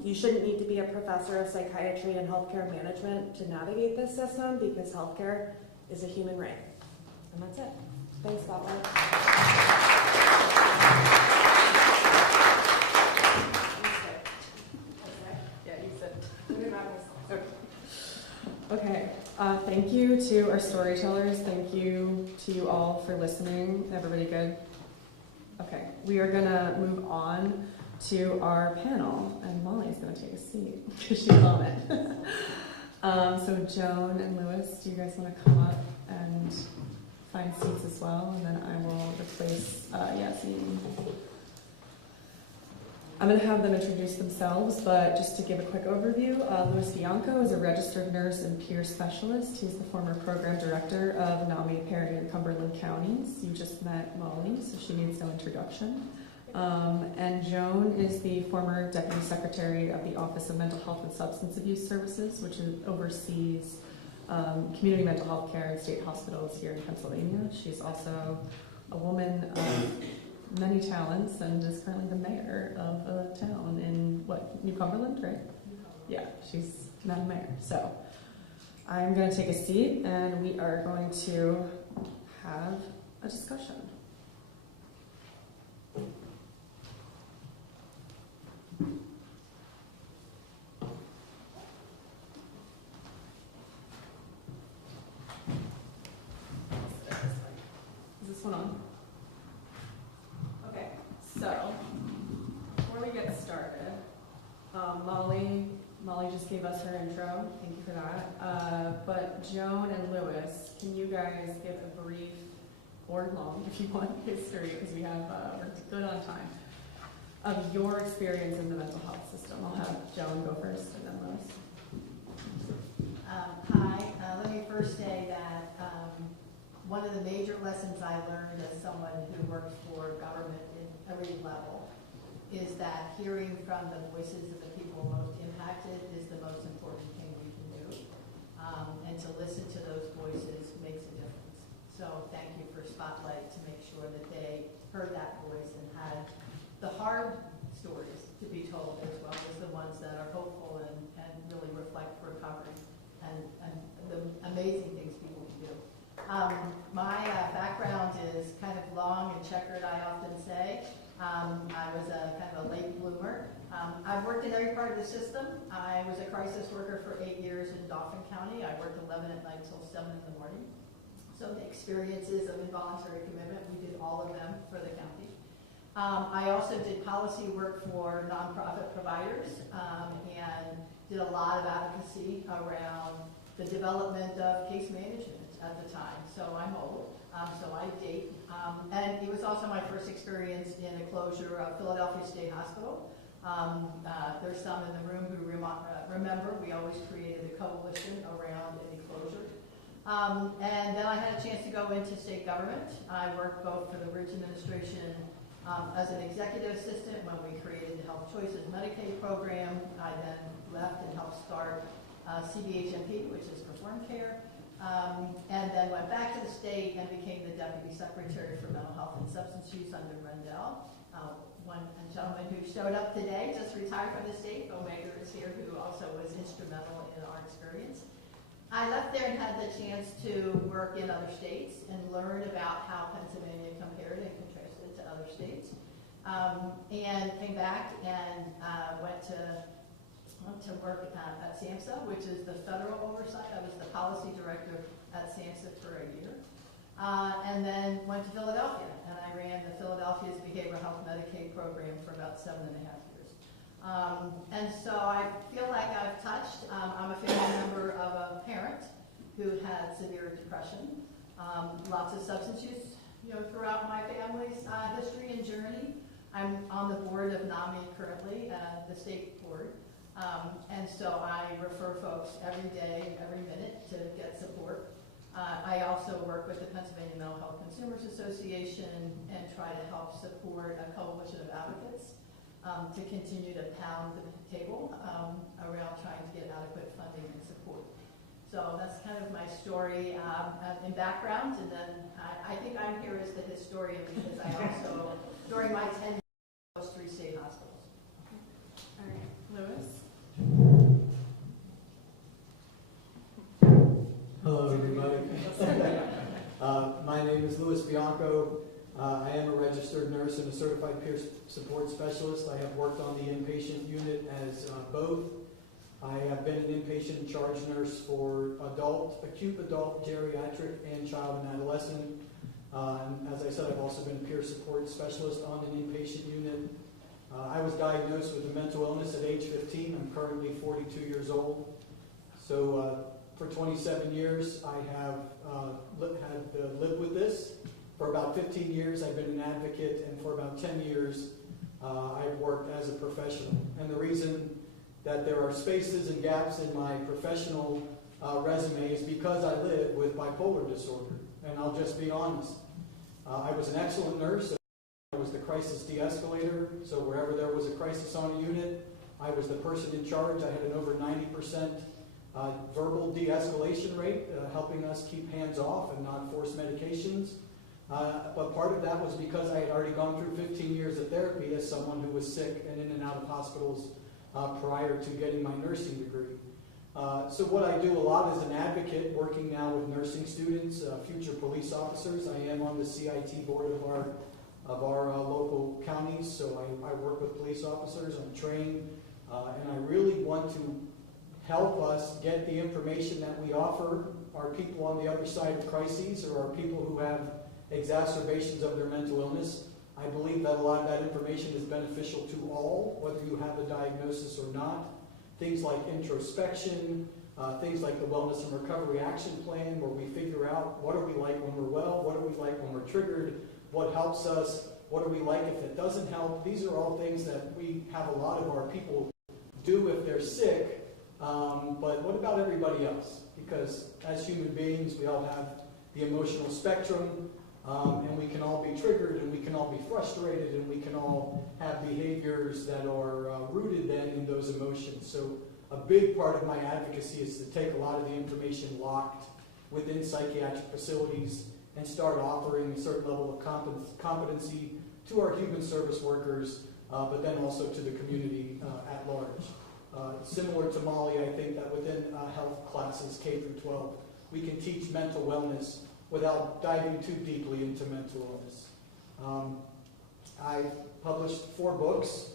You shouldn't need to be a professor of psychiatry and healthcare management to navigate this system because healthcare is a human right. And that's it. Thanks, Spotlight. Yeah, you said. Okay. Thank you to our storytellers. Thank you to you all for listening. Everybody good? Okay. We are going to move on to our panel, and Molly's going to take a seat because she's on it. So Joan and Lewis, do you guys want to come up and find seats as well? And then I will replace Yasin. I'm going to have them introduce themselves, but just to give a quick overview, Louis Bianco is a registered nurse and peer specialist. He's the former program director of NAMI, Perry, and Cumberland counties. You just met Molly, so she needs no introduction. And Joan is the former deputy secretary of the Office of Mental Health and Substance Abuse Services, which oversees community mental health care in state hospitals here in Pennsylvania. She's also a woman of many talents and is currently the mayor of a town in New Cumberland, right? Yeah, she's now mayor. So I'm going to take a seat and we are going to have a discussion. Is this one on? Okay, so before we get started, Molly just gave us her intro. Thank you for that. But Joan and Lewis, can you guys give a brief or long, if you want, history, because we're good on time, of your experience in the mental health system? I'll have Joan go first and then Lewis. Hi, let me first say that one of the major lessons I learned as someone who works for government in every level is that hearing from the voices of the people most impacted is the most important thing we can do. And to listen to those voices makes a difference. So thank you for Spotlight to make sure that they heard that voice and had the hard stories to be told as well as the ones that are hopeful and really reflect recovery and and the amazing things people can do. My background is kind of long and checkered, I often say. I was a kind of a late bloomer. I've worked in every part of the system. I was a crisis worker for 8 years in Dauphin County. I worked 11 at night till 7 in the morning. So the experiences of involuntary commitment, we did all of them for the county. I also did policy work for nonprofit providers and did a lot of advocacy around the development of case management at the time. So I'm old, so I date. And it was also my first experience in the closure of Philadelphia State Hospital. There's some in the room who remember we always created a coalition around any closure. And then I had a chance to go into state government. I worked both for the Ridge administration as an executive assistant when we created the Health Choices Medicaid program. I then left and helped start CDHMP, which is Perform Care, and then went back to the state and became the Deputy Secretary for Mental Health and Substance Use under Rendell. One gentleman who showed up today just retired from the state, Omega is here, who also was instrumental in our experience. I left there and had the chance to work in other states and learn about how Pennsylvania compared and contrasted to other states. And came back and went to work at SAMHSA, which is the federal oversight. I was the policy director at SAMHSA for a year. And then went to Philadelphia, and I ran the Philadelphia's Behavioral Health Medicaid program for about 7.5 years. And so I feel like I've touched. I'm a family member of a parent who had severe depression, lots of substance use, throughout my family's history and journey. I'm on the board of NAMI currently, the state board. And so I refer folks every day, every minute to get support. I also work with the Pennsylvania Mental Health Consumers Association and try to help support a coalition of advocates to continue to pound the table around trying to get adequate funding and support. So that's kind of my story in background, and then I think I'm here as the historian because I also, during my tenure, was 3 state hospitals. All right, Lewis? Hello, everybody. My name is Louis Bianco. I am a registered nurse and a certified peer support specialist. I have worked on the inpatient unit as both. I have been an inpatient charge nurse for acute adult, geriatric, and child and adolescent. As I said, I've also been a peer support specialist on an inpatient unit. I was diagnosed with a mental illness at age 15. I'm currently 42 years old. So for 27 years, I have lived with this. For about 15 years, I've been an advocate, and for about 10 years, I've worked as a professional. And the reason that there are spaces and gaps in my professional resume is because I live with bipolar disorder. And I'll just be honest. I was an excellent nurse. I was the crisis de-escalator, so wherever there was a crisis on a unit, I was the person in charge. I had an over 90% verbal de-escalation rate, helping us keep hands off and not force medications. But part of that was because I had already gone through 15 years of therapy as someone who was sick and in and out of hospitals prior to getting my nursing degree. So what I do a lot as an advocate, working now with nursing students, future police officers. I am on the CIT board of our local counties, so I work with police officers. I'm trained, and I really want to help us get the information that we offer our people on the other side of crises, or our people who have exacerbations of their mental illness. I believe that a lot of that information is beneficial to all, whether you have a diagnosis or not. Things like introspection, things like the Wellness and Recovery Action Plan, where we figure out what are we like when we're well, what are we like when we're triggered, what helps us, what are we like if it doesn't help. These are all things that we have a lot of our people do if they're sick. But what about everybody else? Because as human beings, we all have the emotional spectrum, and we can all be triggered, and we can all be frustrated, and we can all have behaviors that are rooted then in those emotions. So a big part of my advocacy is to take a lot of the information locked within psychiatric facilities and start offering a certain level of competency to our human service workers, but then also to the community at large. Similar to Molly, I think that within health classes, K through 12, we can teach mental wellness without diving too deeply into mental illness. I've published 4 books.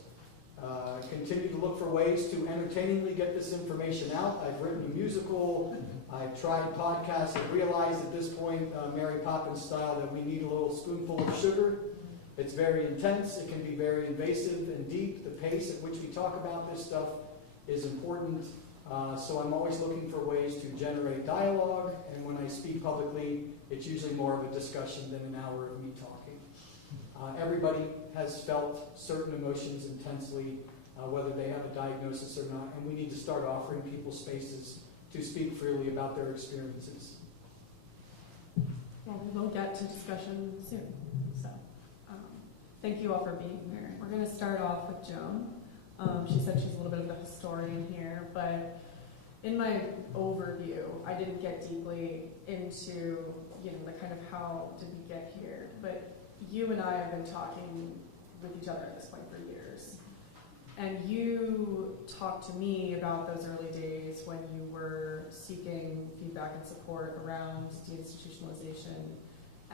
Continue to look for ways to entertainingly get this information out. I've written a musical. I've tried podcasts. I realized at this point, Mary Poppins style, that we need a little spoonful of sugar. It's very intense. It can be very invasive and deep. The pace at which we talk about this stuff is important. So I'm always looking for ways to generate dialogue. And when I speak publicly, it's usually more of a discussion than an hour of me talking. Everybody has felt certain emotions intensely, whether they have a diagnosis or not, and we need to start offering people spaces to speak freely about their experiences. Well, we'll get to discussion soon. So, thank you all for being here. We're going to start off with Joan. She said she's a little bit of a historian here, but in my overview, I didn't get deeply into, the kind of how did we get here, but you and I have been talking with each other at this point for years. And you talked to me about those early days when you were seeking feedback and support around deinstitutionalization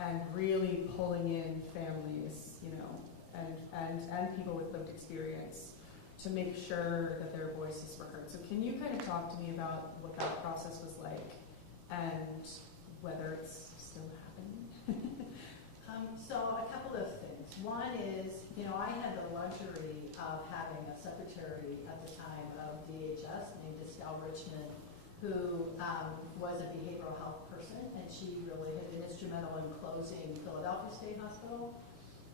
and really pulling in families, and people with lived experience to make sure that their voices were heard. So can you kind of talk to me about what that process was like and whether it's still happening? So a couple of things. One is, I had the luxury of having a secretary at the time of DHS named Estelle Richmond, who was a behavioral health person, and she really had been instrumental in closing Philadelphia State Hospital.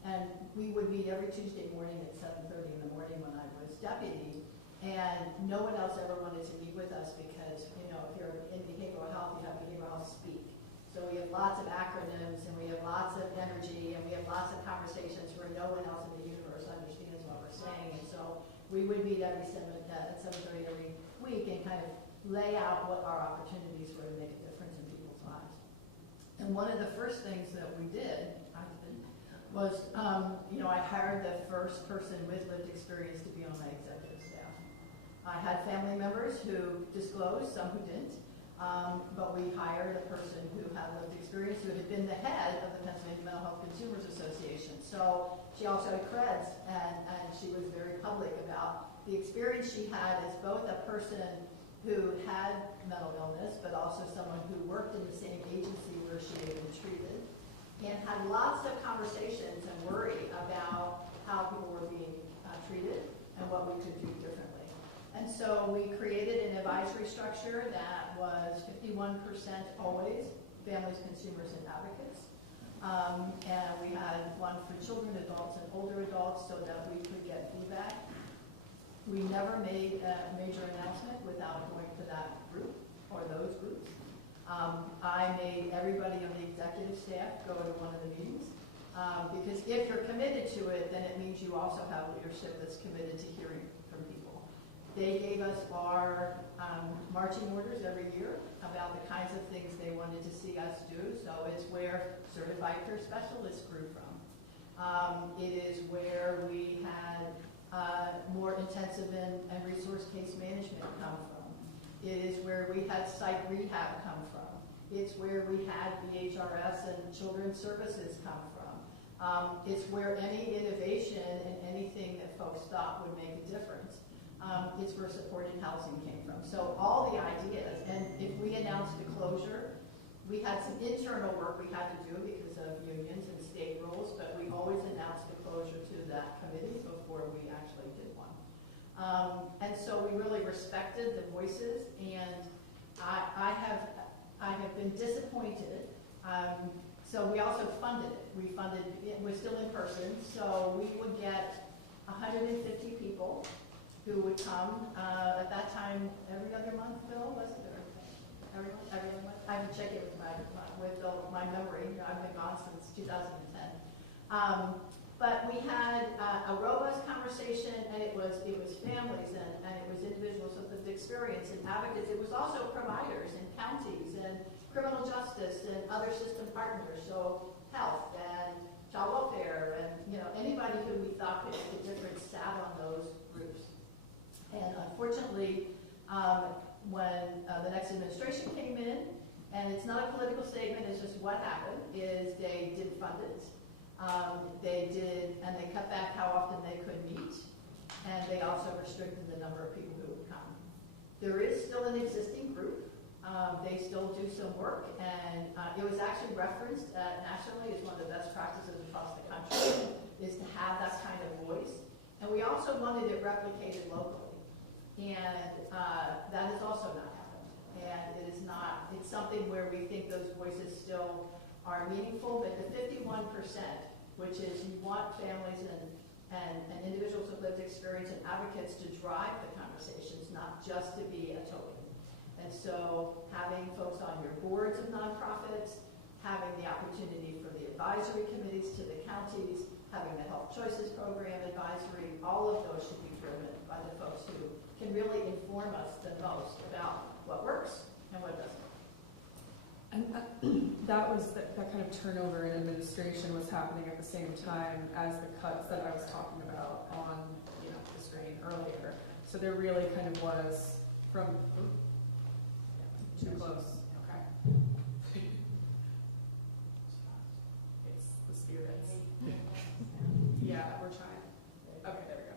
And we would meet every Tuesday morning at 7:30 in the morning when I was deputy, and no one else ever wanted to meet with us because, if you're in behavioral health, you have behavioral health speak. So we have lots of acronyms, and we have lots of energy, and we have lots of conversations where no one else in the universe understands what we're saying. And so we would meet at 7:30 every week and kind of lay out what our opportunities were to make a difference in people's lives. And one of the first things that we did was, I hired the first person with lived experience to be on my executive staff. I had family members who disclosed, some who didn't. But we hired a person who had lived experience, who had been the head of the Pennsylvania Mental Health Consumers Association. So she also had creds, and she was very public about the experience she had as both a person who had mental illness, but also someone who worked in the same agency where she had been treated, and had lots of conversations and worry about how people were being treated and what we could do differently. And so we created an advisory structure that was 51% always families, consumers, and advocates. And we had one for children, adults, and older adults so that we could get feedback. We never made a major announcement without going to that group or those groups. I made everybody on the executive staff go to one of the meetings. Because if you're committed to it, then it means you also have leadership that's committed to hearing from people. They gave us our marching orders every year about the kinds of things they wanted to see us do. So it's where certified peer specialists grew from. It is where we had more intensive and resource case management come from. It is where we had psych rehab come from. It's where we had BHRS and children's services come from. It's where any innovation and anything that folks thought would make a difference. It's where supported housing came from. So all the ideas, and if we announced a closure, we had some internal work we had to do because of unions and state rules, but we always announced a closure to that committee before we actually did one. And so we really respected the voices, and I have been disappointed. So we also funded it. We funded it. We're still in person, so we would get 150 people who would come at that time every other month. Bill, was it? Every other month. I have to check it with my memory. I've been gone since 2010. But we had a robust conversation, and it was families and it was individuals with lived experience and advocates. It was also providers and counties and criminal justice and other system partners, so health and child welfare and anybody who we thought could make a difference sat on those groups. And unfortunately, unfortunately, when the next administration came in, and it's not a political statement, it's just what happened, is they didn't fund it. And they cut back how often they could meet, and they also restricted the number of people who would come. There is still an existing group. They still do some work, and it was actually referenced nationally as one of the best practices across the country, is to have that kind of voice. And we also wanted it replicated locally, and that has also not happened. And it is not, it's something where we think those voices still are meaningful, but the 51%, which is you want families and individuals with lived experience and advocates to drive the conversations, not just to be a token. And so having folks on your boards of nonprofits, having the opportunity for the advisory committees to the counties, having the Health Choices Program advisory, all of those should be driven by the folks who can really inform us the most about what works and what doesn't. And that kind of turnover in administration was happening at the same time as the cuts that I was talking about on the screen earlier. So there really kind of was from too close. Okay. It's the spirits. Yeah, we're trying. Okay, there we go.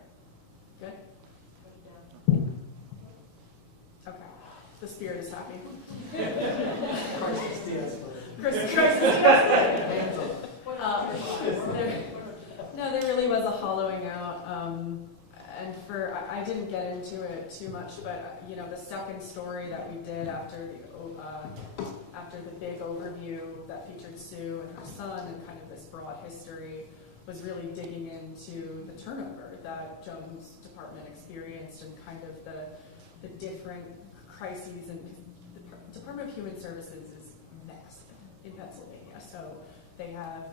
Good. Okay. The spirit is happy. Crisis de-escalated. Crisis. No, there really was a hollowing out, and I didn't get into it too much, but the second story that we did after the big overview that featured Sue and her son and kind of this broad history was really digging into the turnover that Joan's department experienced and kind of the different crises, and the Department of Human Services is massive in Pennsylvania. So they have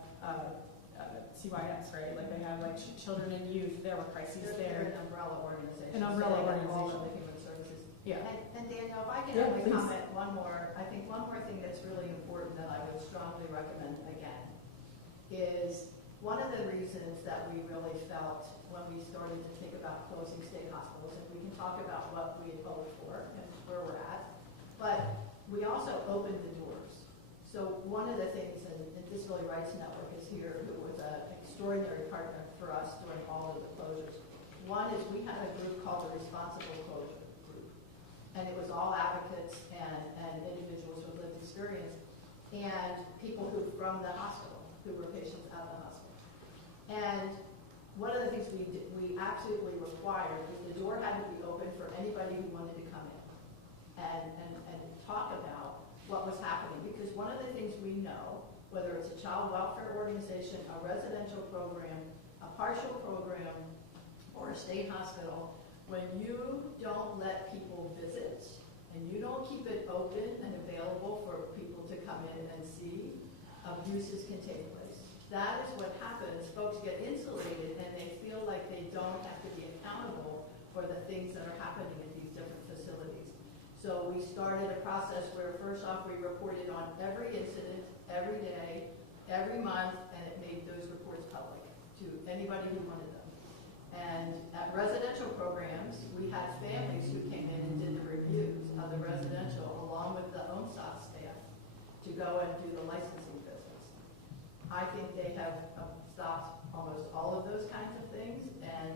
CYS, right? Like they have children and youth. There were crises there. An umbrella organization. An umbrella So they have all organization. of the human services. Yeah. And Danielle, if I can Yeah, only please. comment one more, I think one more thing that's really important that I would strongly recommend again is one of the reasons that we really felt when we started to think about closing state hospitals, and we can talk about what we had hoped for and where we're at, but we also opened the doors. So one of the things, and Disability Rights Network is here, who was an extraordinary partner for us during all of the closures. One is we had a group called the Responsible Closure Group, and it was all advocates and individuals with lived experience and people who from the hospital, who were patients out of the hospital. And one of the things we absolutely required was the door had to be open for anybody who wanted to come in and talk about what was happening. Because one of the things we know, whether it's a child welfare organization, a residential program, a partial program, or a state hospital, when you don't let people visit and you don't keep it open and available for people to come in and see, abuses can take place. That is what happens. Folks get insulated and they feel like they don't have to be accountable for the things that are happening in these different facilities. So we started a process where first off we reported on every incident, every day, every month, and it made those reports public to anybody who wanted them. And at residential programs, we had families who came in and did the reviews of the residential along with the ONSOT staff to go and do the licensing business. I think they have stopped almost all of those kinds of things, and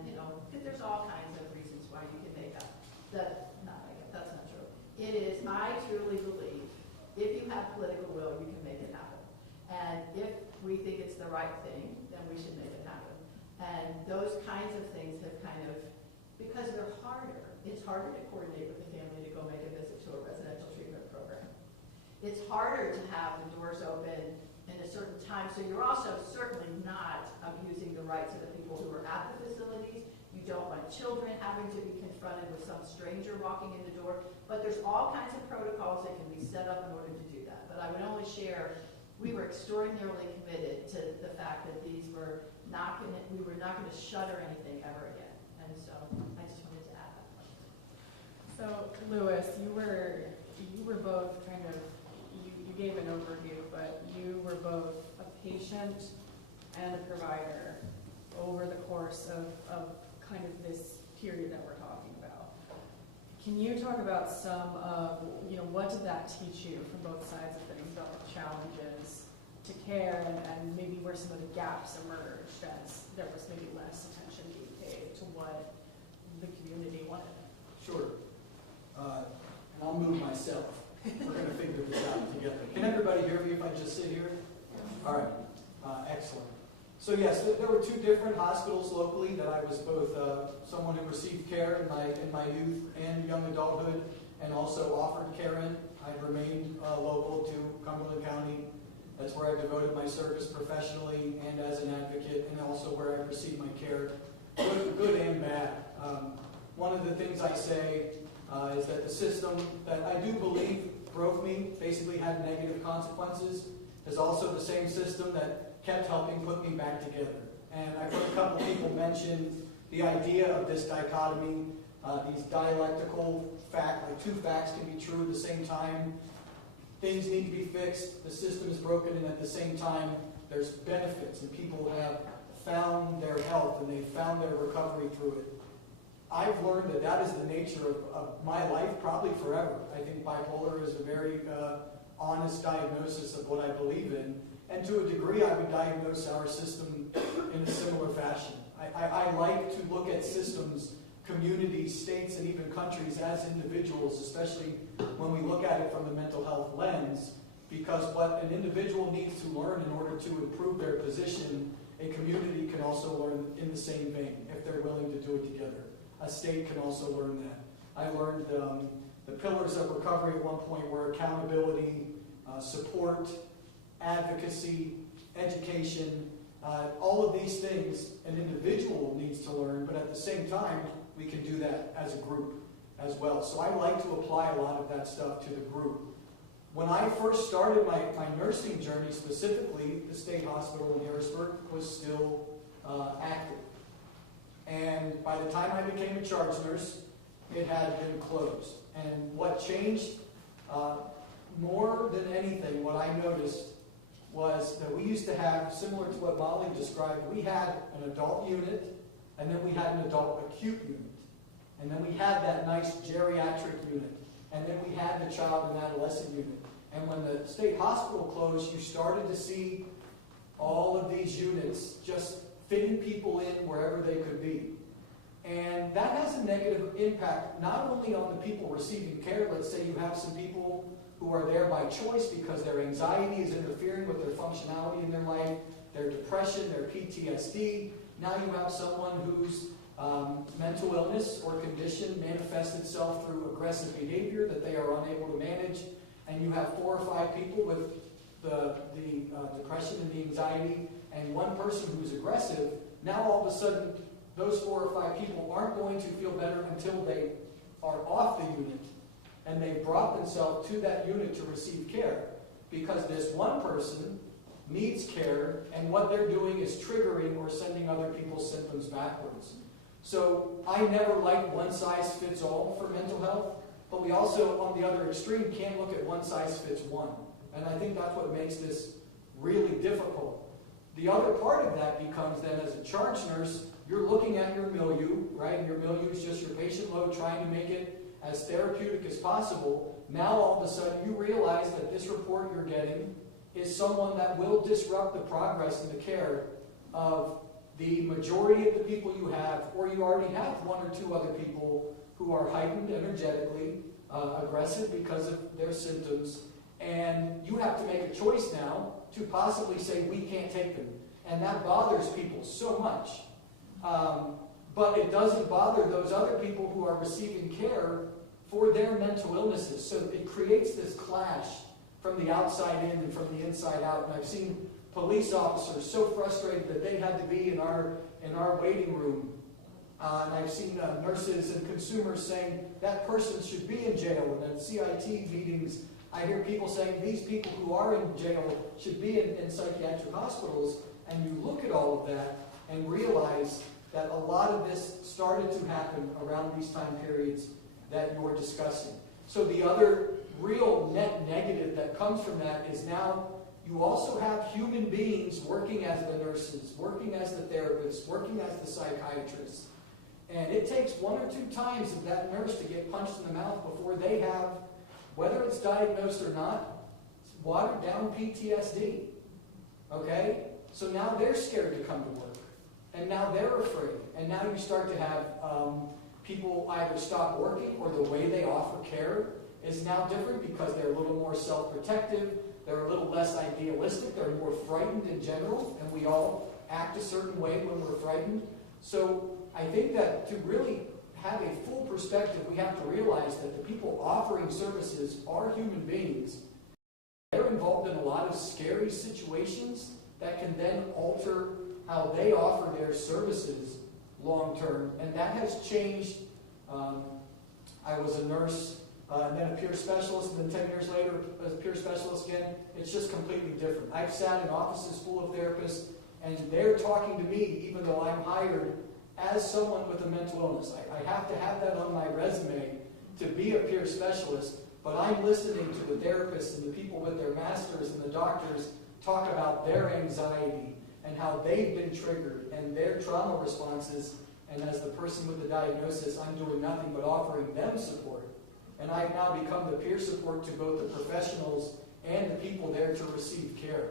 there's all kinds of reasons why you can make up. That's not true. It is, I truly believe, if you have political will, you can make it happen. And if we think it's the right thing, then we should make it happen. And those kinds of things have because they're harder, it's harder to coordinate with the family to go make a visit to a residential treatment program. It's harder to have the doors open in a certain time, so you're also certainly not abusing the rights of the people who are at the facilities. You don't want children having to be confronted with some stranger walking in the door, but there's all kinds of protocols that can be set up in order to do that. But I would only share, we were extraordinarily committed to the fact that we were not going to shutter anything ever again. And so I just wanted to add that. So, Louis, you were both you gave an overview, but you were both a patient and a provider over the course of kind of this period that we're talking about. Can you talk about some of, what did that teach you from both sides of things about the challenges to care and maybe where some of the gaps emerged as there was maybe less attention being paid to what the community wanted? Sure. And I'll move myself. We're going to figure this out together. Can everybody hear me if I just sit here? All right. Excellent. So yes, there were two different hospitals locally that I was both someone who received care in my youth and young adulthood, and also offered care in. I remained local to Cumberland County. That's where I devoted my service professionally and as an advocate, and also where I received my care, good and bad. One of the things I say is that the system that I do believe broke me, basically had negative consequences, is also the same system that kept helping put me back together. And I've heard a couple people mention the idea of this dichotomy, these dialectical facts, like two facts can be true at the same time. Things need to be fixed, the system is broken, and at the same time, there's benefits, and people have found their health, and they've found their recovery through it. I've learned that that is the nature of my life, probably forever. I think bipolar is a very honest diagnosis of what I believe in. And to a degree, I would diagnose our system in a similar fashion. I like to look at systems, communities, states, and even countries as individuals, especially when we look at it from the mental health lens, because what an individual needs to learn in order to improve their position, a community can also learn in the same vein, if they're willing to do it together. A state can also learn that. I learned the pillars of recovery at one point were accountability, support, advocacy, education, all of these things an individual needs to learn, but at the same time, we can do that as a group as well. So I like to apply a lot of that stuff to the group. When I first started my nursing journey specifically, the state hospital in Harrisburg was still active. And by the time I became a charge nurse, it had been closed. And what changed more than anything, what I noticed was that we used to have, similar to what Molly described, we had an adult unit, and then we had an adult acute unit. And then we had that nice geriatric unit. And then we had the child and adolescent unit. And when the state hospital closed, you started to see all of these units just fitting people in wherever they could be. And that has a negative impact, not only on the people receiving care. Let's say you have some people who are there by choice because their anxiety is interfering with their functionality in their life, their depression, their PTSD. Now you have someone whose mental illness or condition manifests itself through aggressive behavior that they are unable to manage. And you have 4 or 5 people with the depression and the anxiety, and one person who's aggressive. Now all of a sudden, those 4 or 5 people aren't going to feel better until they are off the unit. And they've brought themselves to that unit to receive care. Because this one person needs care, and what they're doing is triggering or sending other people's symptoms backwards. So I never like one size fits all for mental health, but we also, on the other extreme, can't look at one size fits one. And I think that's what makes this really difficult. The other part of that becomes then, as a charge nurse, you're looking at your milieu, right? And your milieu is just your patient load, trying to make it as therapeutic as possible. Now all of a sudden you realize that this report you're getting is someone that will disrupt the progress and the care of the majority of the people you have, or you already have 1 or 2 other people who are heightened energetically, aggressive because of their symptoms, and you have to make a choice now to possibly say, we can't take them. And that bothers people so much. But it doesn't bother those other people who are receiving care for their mental illnesses. So it creates this clash from the outside in and from the inside out. And I've seen police officers so frustrated that they had to be in our waiting room. And I've seen nurses and consumers saying that person should be in jail. And at CIT meetings, I hear people saying these people who are in jail should be in psychiatric hospitals. And you look at all of that and realize that a lot of this started to happen around these time periods that you're discussing. So the other real net negative that comes from that is now you also have human beings working as the nurses, working as the therapists, working as the psychiatrists. And it takes 1 or 2 times of that nurse to get punched in the mouth before they have, whether it's diagnosed or not, watered down PTSD. Okay? So now they're scared to come to work. And now they're afraid. And now you start to have people either stop working, or the way they offer care is now different because they're a little more self-protective, they're a little less idealistic, they're more frightened in general, and we all act a certain way when we're frightened. So I think that to really have a full perspective, we have to realize that the people offering services are human beings. They're involved in a lot of scary situations that can then alter how they offer their services long term, and that has changed. I was a nurse, and then a peer specialist, and then 10 years later, a peer specialist again. It's just completely different. I've sat in offices full of therapists, and they're talking to me even though I'm hired as someone with a mental illness. I have to have that on my resume to be a peer specialist, but I'm listening to the therapists and the people with their masters and the doctors talk about their anxiety and how they've been triggered and their trauma responses. And as the person with the diagnosis, I'm doing nothing but offering them support. And I've now become the peer support to both the professionals and the people there to receive care.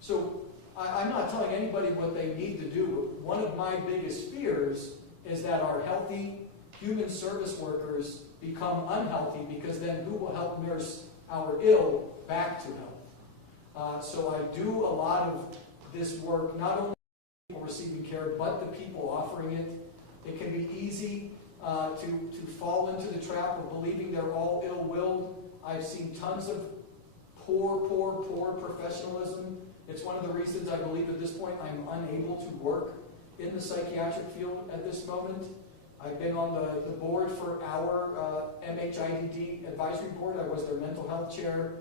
So I'm not telling anybody what they need to do, but one of my biggest fears is that our healthy human service workers become unhealthy, because then who will help nurse our ill back to health? So I do a lot of this work, not only people receiving care, but the people offering it. It can be easy to fall into the trap of believing they're all ill-willed. I've seen tons of poor professionalism. It's one of the reasons I believe at this point I'm unable to work in the psychiatric field at this moment. I've been on the board for our MHIDD advisory board. I was their mental health chair.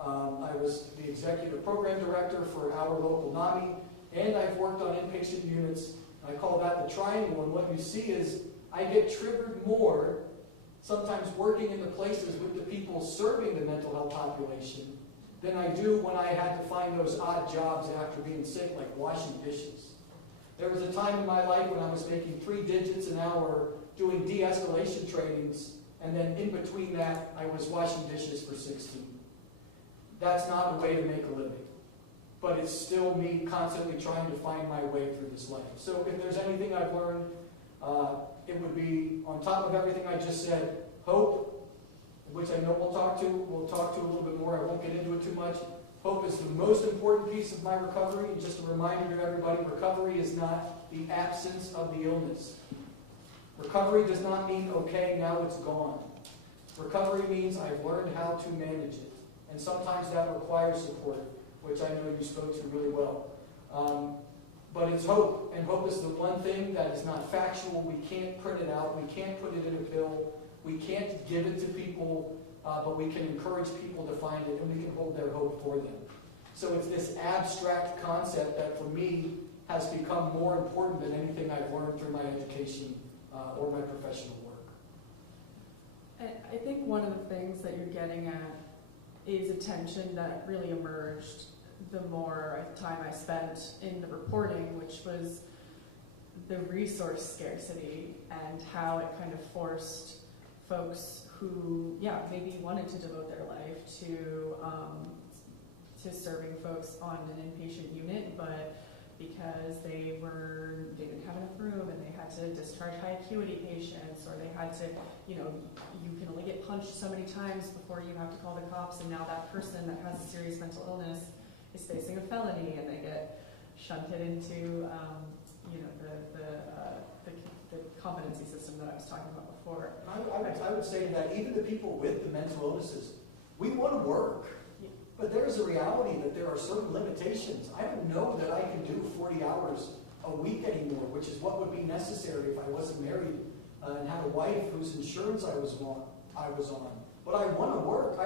I was the executive program director for our local NAMI, and I've worked on inpatient units. I call that the triangle, and what you see is I get triggered more sometimes working in the places with the people serving the mental health population than I do when I had to find those odd jobs after being sick, like washing dishes. There was a time in my life when I was making 3 digits an hour doing de-escalation trainings, and then in between that, I was washing dishes for 16. That's not a way to make a living. But it's still me constantly trying to find my way through this life. So if there's anything I've learned, it would be, on top of everything I just said, hope, which I know we'll talk to a little bit more. I won't get into it too much. Hope is the most important piece of my recovery. And just a reminder to everybody, recovery is not the absence of the illness. Recovery does not mean, okay, now it's gone. Recovery means I've learned how to manage it. And sometimes that requires support, which I know you spoke to really well. But it's hope, and hope is the one thing that is not factual. We can't print it out. We can't put it in a pill. We can't give it to people, but we can encourage people to find it, and we can hold their hope for them. So it's this abstract concept that, for me, has become more important than anything I've learned through my education or my professional work. I think one of the things that you're getting at is a tension that really emerged the more time I spent in the reporting, which was the resource scarcity and how it kind of forced folks who, maybe wanted to devote their life to serving folks on an inpatient unit, but because they didn't have enough room and they had to discharge high acuity patients, or they had to, you can only get punched so many times before you have to call the cops, and now that person that has a serious mental illness is facing a felony, and they get shunted into, the competency system that I was talking about before. I would say that even the people with the mental illnesses, we want to work. But there's a reality that there are certain limitations. I don't know that I can do 40 hours a week anymore, which is what would be necessary if I wasn't married and had a wife whose insurance I was on. But I want to work.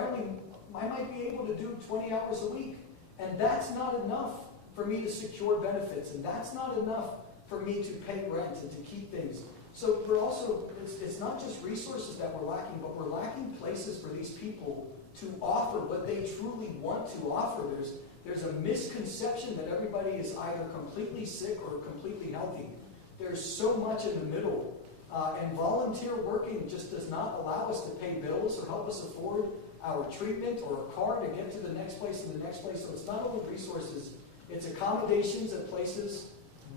I might be able to do 20 hours a week. And that's not enough for me to secure benefits. And that's not enough for me to pay rent and to keep things. So we're also, it's not just resources that we're lacking, but we're lacking places for these people to offer what they truly want to offer. There's a misconception that everybody is either completely sick or completely healthy. There's so much in the middle. And volunteer working just does not allow us to pay bills or help us afford our treatment or a car to get to the next place and the next place. So it's not only resources, it's accommodations at places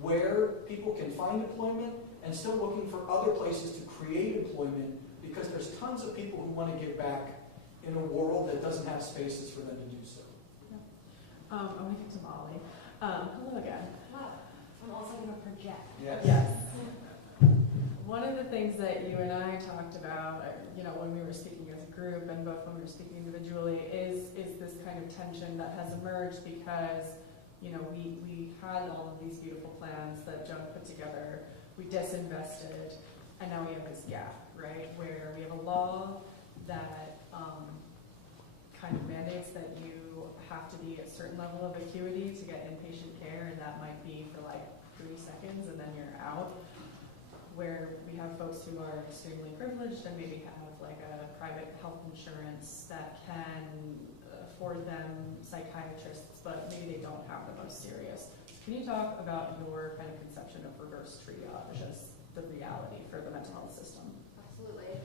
where people can find employment and still looking for other places to create employment, because there's tons of people who want to give back in a world that doesn't have spaces for them to do so. I want to get to Molly. Hello again. Wow. I'm also going to project. Yes. One of the things that you and I talked about, when we were speaking as a group and both when we were speaking individually, is this kind of tension that has emerged because, we had all of these beautiful plans that Joan put together, we disinvested, and now we have this gap, right, where we have a law that kind of mandates that you have to be at a certain level of acuity to get inpatient care, and that might be for like 3 seconds and then you're out. Where we have folks who are extremely privileged and maybe have like a private health insurance that can afford them psychiatrists, but maybe they don't have the most serious. Can you talk about your kind of conception of reverse triage as the reality for the mental health system? Absolutely.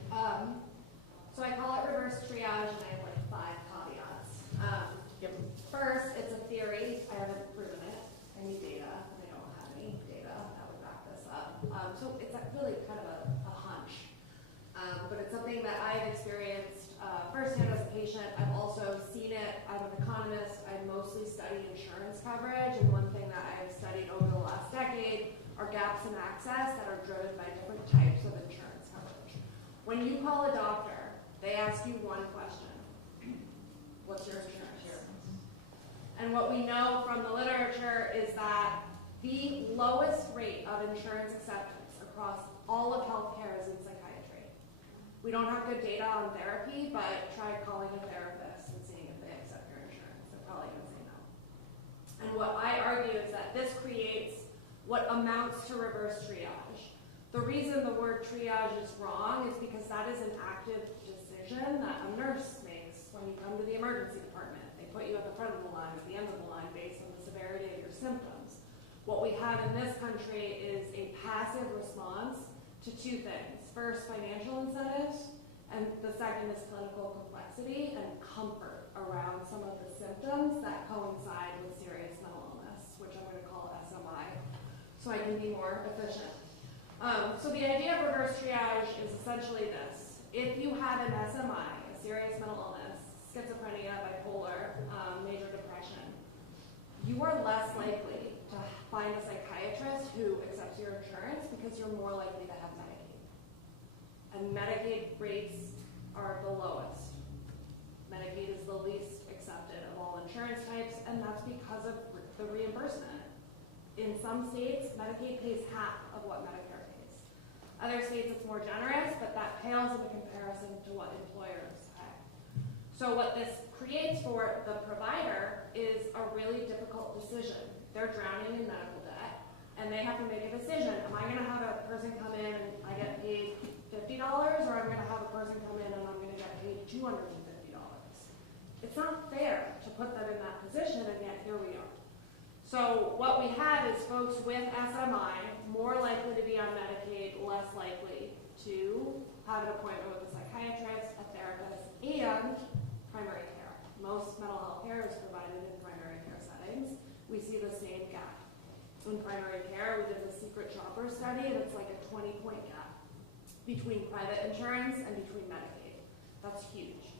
So I call it reverse triage, and I have like 5 caveats. Yep. First, it's a theory. I haven't proven it. I need data, and I don't have any data that would back this up. So it's really kind of a hunch. But it's something that I've experienced firsthand as a patient. I've also seen it. I'm an economist. I mostly study insurance coverage, and one thing that I've studied over the last decade are gaps in access that are driven by different types of insurance coverage. When you call a doctor, they ask you one question: what's your insurance? And what we know from the literature is that the lowest rate of insurance acceptance across all of healthcare is in psychiatry. We don't have good data on therapy, but try calling a therapist and seeing if they accept your insurance. They're probably going to say no. And what I argue is that this creates what amounts to reverse triage. The reason the word triage is wrong is because that is an active decision that a nurse makes when you come to the emergency department. They put you at the front of the line, at the end of the line, based on the severity of your symptoms. What we have in this country is a passive response to 2 things. First, financial incentives, and the second is clinical complexity and comfort around some of the symptoms that coincide with serious mental illness, which I'm going to call SMI, so I can be more efficient. So the idea of reverse triage is essentially this. If you have an SMI, a serious mental illness, schizophrenia, bipolar, major depression, you are less likely to find a psychiatrist who accepts your insurance because you're more likely to have Medicaid. And Medicaid rates are the lowest. Medicaid is the least accepted of all insurance types, and that's because of the reimbursement. In some states, Medicaid pays half of what Medicare pays. Other states it's more generous, but that pales in comparison to what employers pay. So what this creates for the provider is a really difficult decision. They're drowning in medical debt, and they have to make a decision. Am I going to have a person come in and I get paid $50, or I'm going to have a person come in and I'm going to get paid $250? It's not fair to put them in that position, and yet here we are. So what we have is folks with SMI more likely to be on Medicaid, less likely to have an appointment with a psychiatrist, a therapist, and primary care. Most mental health care is provided in primary care settings. We see the same gap. In primary care, we did the secret shopper study, and it's like a 20-point gap between private insurance and between Medicaid. That's huge.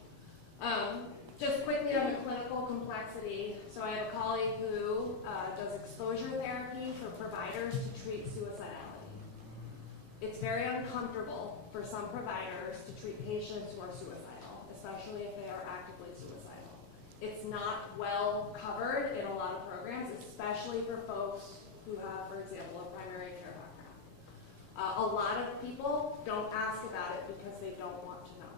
Just quickly on the clinical complexity, so I have a colleague who does exposure therapy for providers to treat suicidality. It's very uncomfortable for some providers to treat patients who are suicidal, especially if they are actively suicidal. It's not well covered in a lot of programs, especially for folks who have, for example, a primary care background. A lot of people don't ask about it because they don't want to know.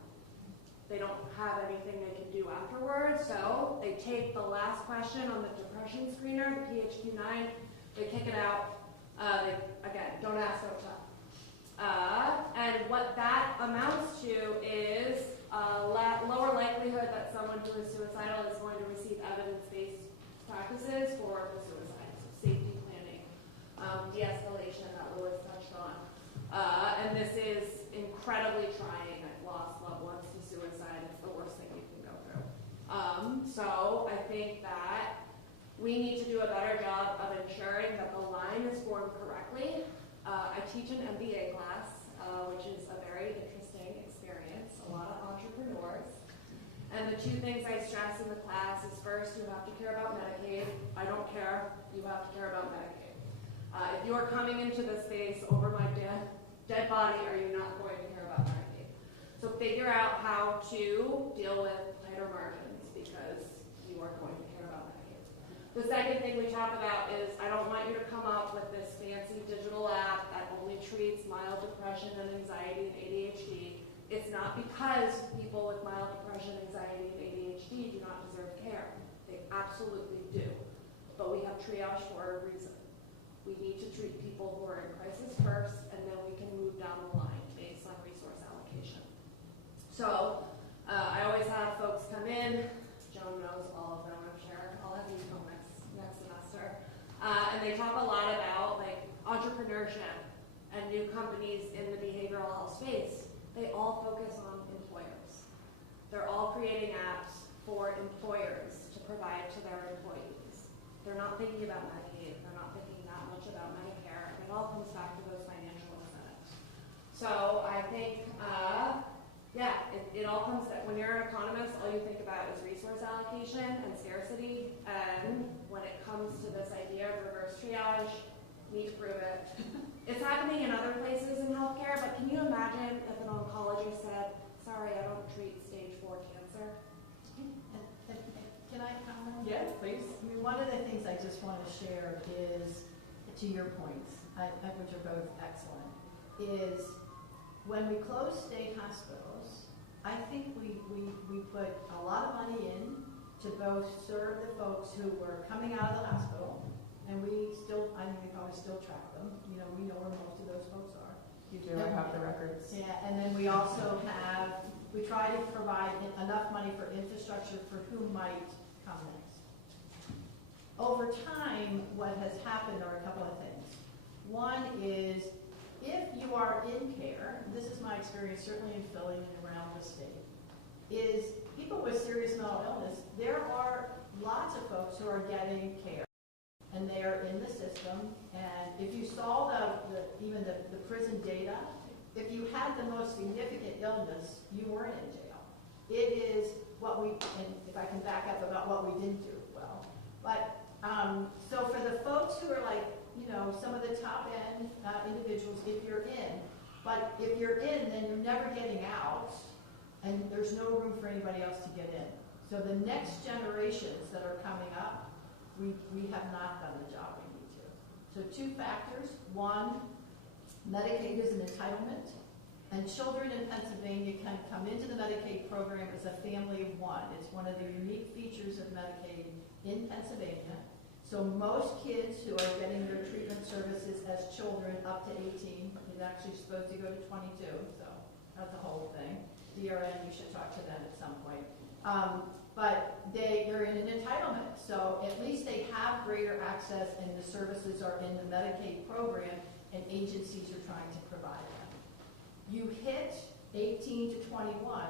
They don't have anything they can do afterwards, so they take the last question on the depression screener, the PHQ-9, they kick it out. Again, don't ask, don't tell. And what that amounts to is lower likelihood that someone who is suicidal is going to receive evidence-based practices for the suicide, so safety planning, de-escalation that Louis touched on. And this is incredibly trying. I've lost loved ones to suicide. It's the worst thing you can go through. So I think that we need to do a better job of ensuring that the line is formed correctly. I teach an MBA class, which is a very interesting experience, a lot of entrepreneurs. And the two things I stress in the class is first, you have to care about Medicaid. I don't care. You have to care about Medicaid. If you are coming into this space over my dead body, are you not going to care about Medicaid? So figure out how to deal with tighter margins because you are going to care about Medicaid. The second thing we talk about is I don't want you to come up with this fancy digital app that only treats mild depression and anxiety and ADHD. It's not because people with mild depression, anxiety, and ADHD do not deserve care. They absolutely do. But we have triage for a reason. We need to treat people who are in crisis first, and then we can move down the line based on resource allocation. So I always have folks come in. Joan knows all of them, I'm sure. I'll have you come next semester. And they talk a lot about like entrepreneurship and new companies in the behavioral health space. They all focus on employers. They're all creating apps for employers to provide to their employees. They're not thinking about Medicaid. They're not thinking that much about Medicare. It all comes back to those financial incentives. So I think, it all comes that when you're an economist, all you think about is resource allocation and scarcity. And when it comes to this idea of reverse triage, need to prove it. It's happening in other places in healthcare, but can you imagine if an oncologist said, sorry, I don't treat stage 4 cancer? Can I comment? Yeah, please. I mean, one of the things I just want to share is, to your points, which are both excellent, is when we close state hospitals, I think we put a lot of money in to both serve the folks who were coming out of the hospital, and we probably still track them. You know, we know where most of those folks are. You do, I have the records. Yeah, and then we also we try to provide enough money for infrastructure for who might come next. Over time, what has happened are a couple of things. One is, if you are in care, this is my experience certainly in Philly and around the state, is people with serious mental illness, there are lots of folks who are getting care. And they are in the system, and if you saw even the prison data, if you had the most significant illness, you weren't in jail. It is what and if I can back up about what we didn't do well. But, so for the folks who are like, some of the top end individuals, if you're in, but if you're in, then you're never getting out, and there's no room for anybody else to get in. So the next generations that are coming up, we have not done the job we need to. So two factors. One, Medicaid is an entitlement, and children in Pennsylvania can come into the Medicaid program as a family of one. It's one of the unique features of Medicaid in Pennsylvania. So most kids who are getting their treatment services as children up to 18, is actually supposed to go to 22, so that's the whole thing. DRN, you should talk to them at some point. But they're in an entitlement, so at least they have greater access, and the services are in the Medicaid program, and agencies are trying to provide them. You hit 18 to 21,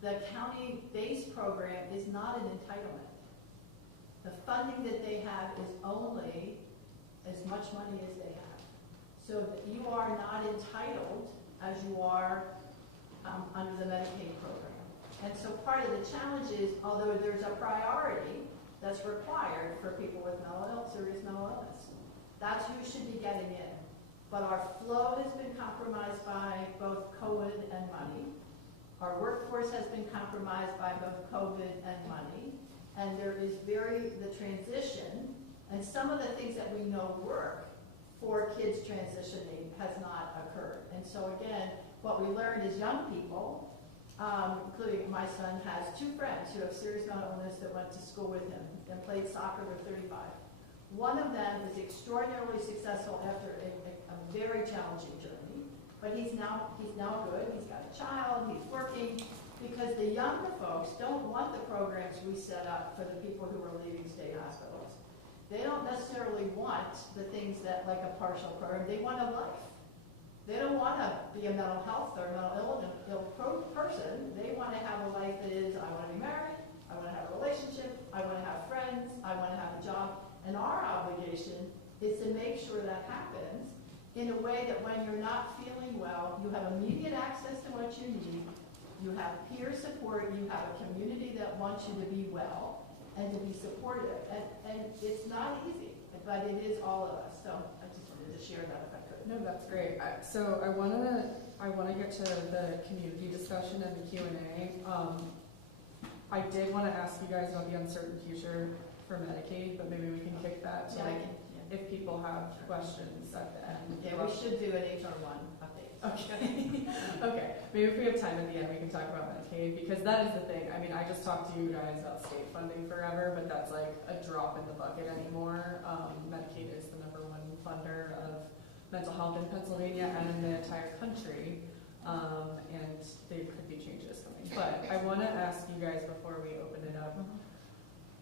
the county-based program is not an entitlement. The funding that they have is only as much money as they have. So that you are not entitled as you are under the Medicaid program. And so part of the challenge is, although there's a priority that's required for people with serious mental illness, that's who should be getting in. But our flow has been compromised by both COVID and money. Our workforce has been compromised by both COVID and money. And there is the transition, and some of the things that we know work for kids transitioning has not occurred. And so again, what we learned as young people, including my son has 2 friends who have serious mental illness that went to school with him and played soccer with 35. One of them is extraordinarily successful after a very challenging journey, but he's now good. He's got a child, he's working, because the younger folks don't want the programs we set up for the people who are leaving state hospitals. They don't necessarily want the things that, like a partial program, they want a life. They don't want to be a mental health or mental ill person. They want to have a life that is, I want to be married, I want to have a relationship, I want to have friends, I want to have a job. And our obligation is to make sure that happens in a way that when you're not feeling well, you have immediate access to what you need, you have peer support, you have a community that wants you to be well and to be supportive. And it's not easy, but it is all of us. So I just wanted to share that if I could. No, that's great. So I wanna get to the community discussion and the Q&A. I did want to ask you guys about the uncertain future for Medicaid, but maybe we can kick that to like, if people have questions at the end. Yeah, we should do an HR1 update. Okay. Okay. Maybe if we have time at the end, we can talk about Medicaid, because that is the thing. I mean, I just talked to you guys about state funding forever, but that's like a drop in the bucket anymore. Medicaid is the #1 funder of mental health in Pennsylvania and in the entire country, and there could be changes coming. But I want to ask you guys before we open it up,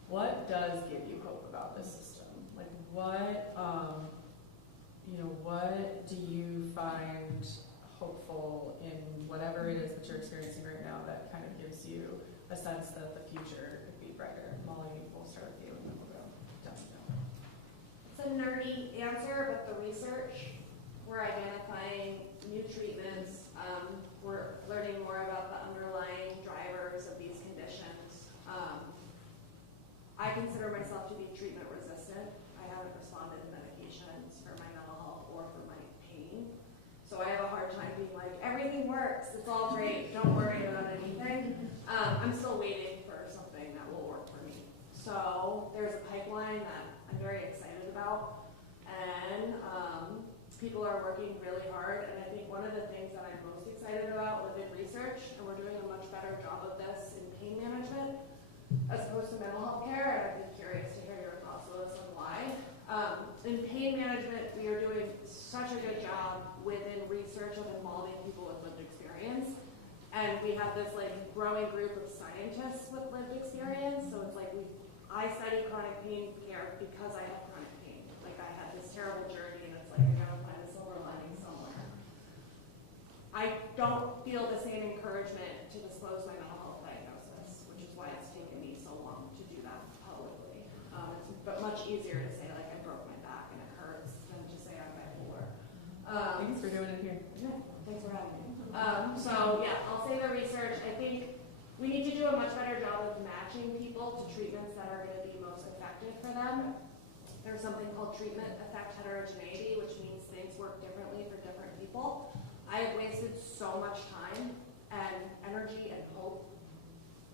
what does give you hope about this system? Like, what, what do you find hopeful in whatever it is that you're experiencing right now that kind of gives you a sense that the future could be brighter? Molly, we'll start with you and then we'll go down. It's a nerdy answer, but the research, we're identifying new treatments. We're learning more about the underlying drivers of these conditions. I consider myself to be treatment resistant. I haven't responded to medications for my mental health or for my pain. So I have a hard time being like, everything works, it's all great, don't worry about anything. I'm still waiting for something that will work for me. So there's a pipeline that I'm very excited about, and people are working really hard, and I think one of the things that I'm most excited about within research, and we're doing a much better job of this in pain management as opposed to mental health care, and I'd be curious to hear your thoughts, Louis, on why. In pain management, we are doing such a good job within research of involving people with lived experience, and we have this like growing group of scientists with lived experience, so it's like I study chronic pain care because I have chronic pain. Like I had this terrible journey, and it's like I gotta find a silver lining somewhere. I don't feel the same encouragement to disclose my mental health diagnosis, which is why it's taken me so long to do that publicly. But much easier to say like I broke my back and it hurts than to say I'm bipolar. Thanks for doing it here. Yeah, thanks for having me. So yeah, I'll say the research. I think we need to do a much better job of matching people to treatments that are going to be most effective for them. There's something called treatment effect heterogeneity, which means things work differently for different people. I have wasted so much time and energy and hope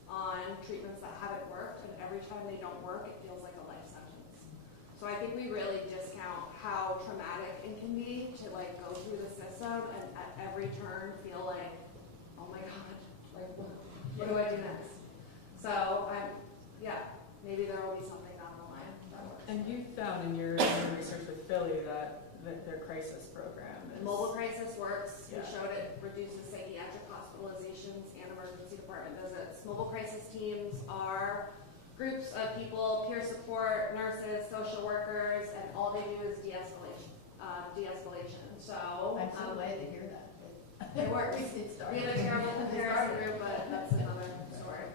on treatments that haven't worked, and every time they don't work, it feels like a life sentence. So I think we really discount how traumatic it can be to like go through the system and at every turn feel like, oh my God, like what do I do next? So maybe there will be something down the line that works. And you found in your research with Philly that their crisis program is... Mobile crisis works. Yeah. We showed it reduces psychiatric hospitalizations and emergency department visits. Mobile crisis teams are groups of people, peer support, nurses, social workers, and all they do is de-escalation. So I'm so glad to hear that. it works. We had a terrible comparison group, but that's another story.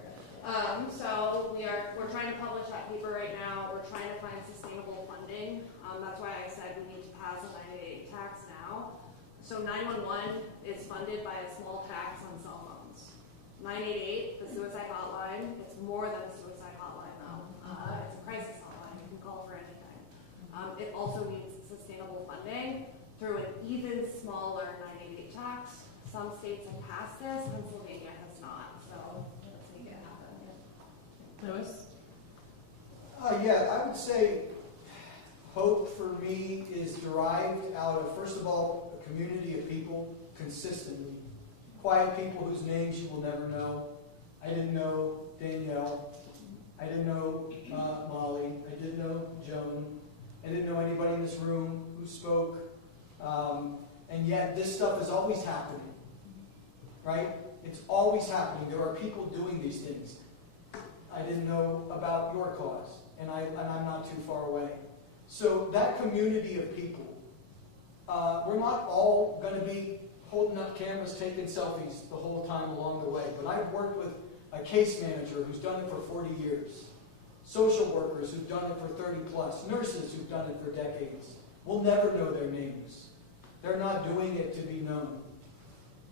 So we're trying to publish that paper right now. We're trying to find sustainable funding. That's why I said we need to pass a 988 tax now. So 911 is funded by a small tax on cell phones. 988, the suicide hotline, it's more than a suicide hotline though. It's a crisis hotline. You can call for anything. It also needs sustainable funding through an even smaller 988 tax. Some states have passed this, Pennsylvania has not. So let's make it happen. Louis? I would say hope for me is derived out of, first of all, a community of people consistently. Quiet people whose names you will never know. I didn't know Danielle. I didn't know Molly. I didn't know Joan. I didn't know anybody in this room who spoke. And yet this stuff is always happening. Right? It's always happening. There are people doing these things. I didn't know about your cause, and I'm not too far away. So that community of people we're not all going to be holding up cameras, taking selfies the whole time along the way. But I've worked with a case manager who's done it for 40 years, social workers who've done it for 30 plus, nurses who've done it for decades. We'll never know their names. They're not doing it to be known.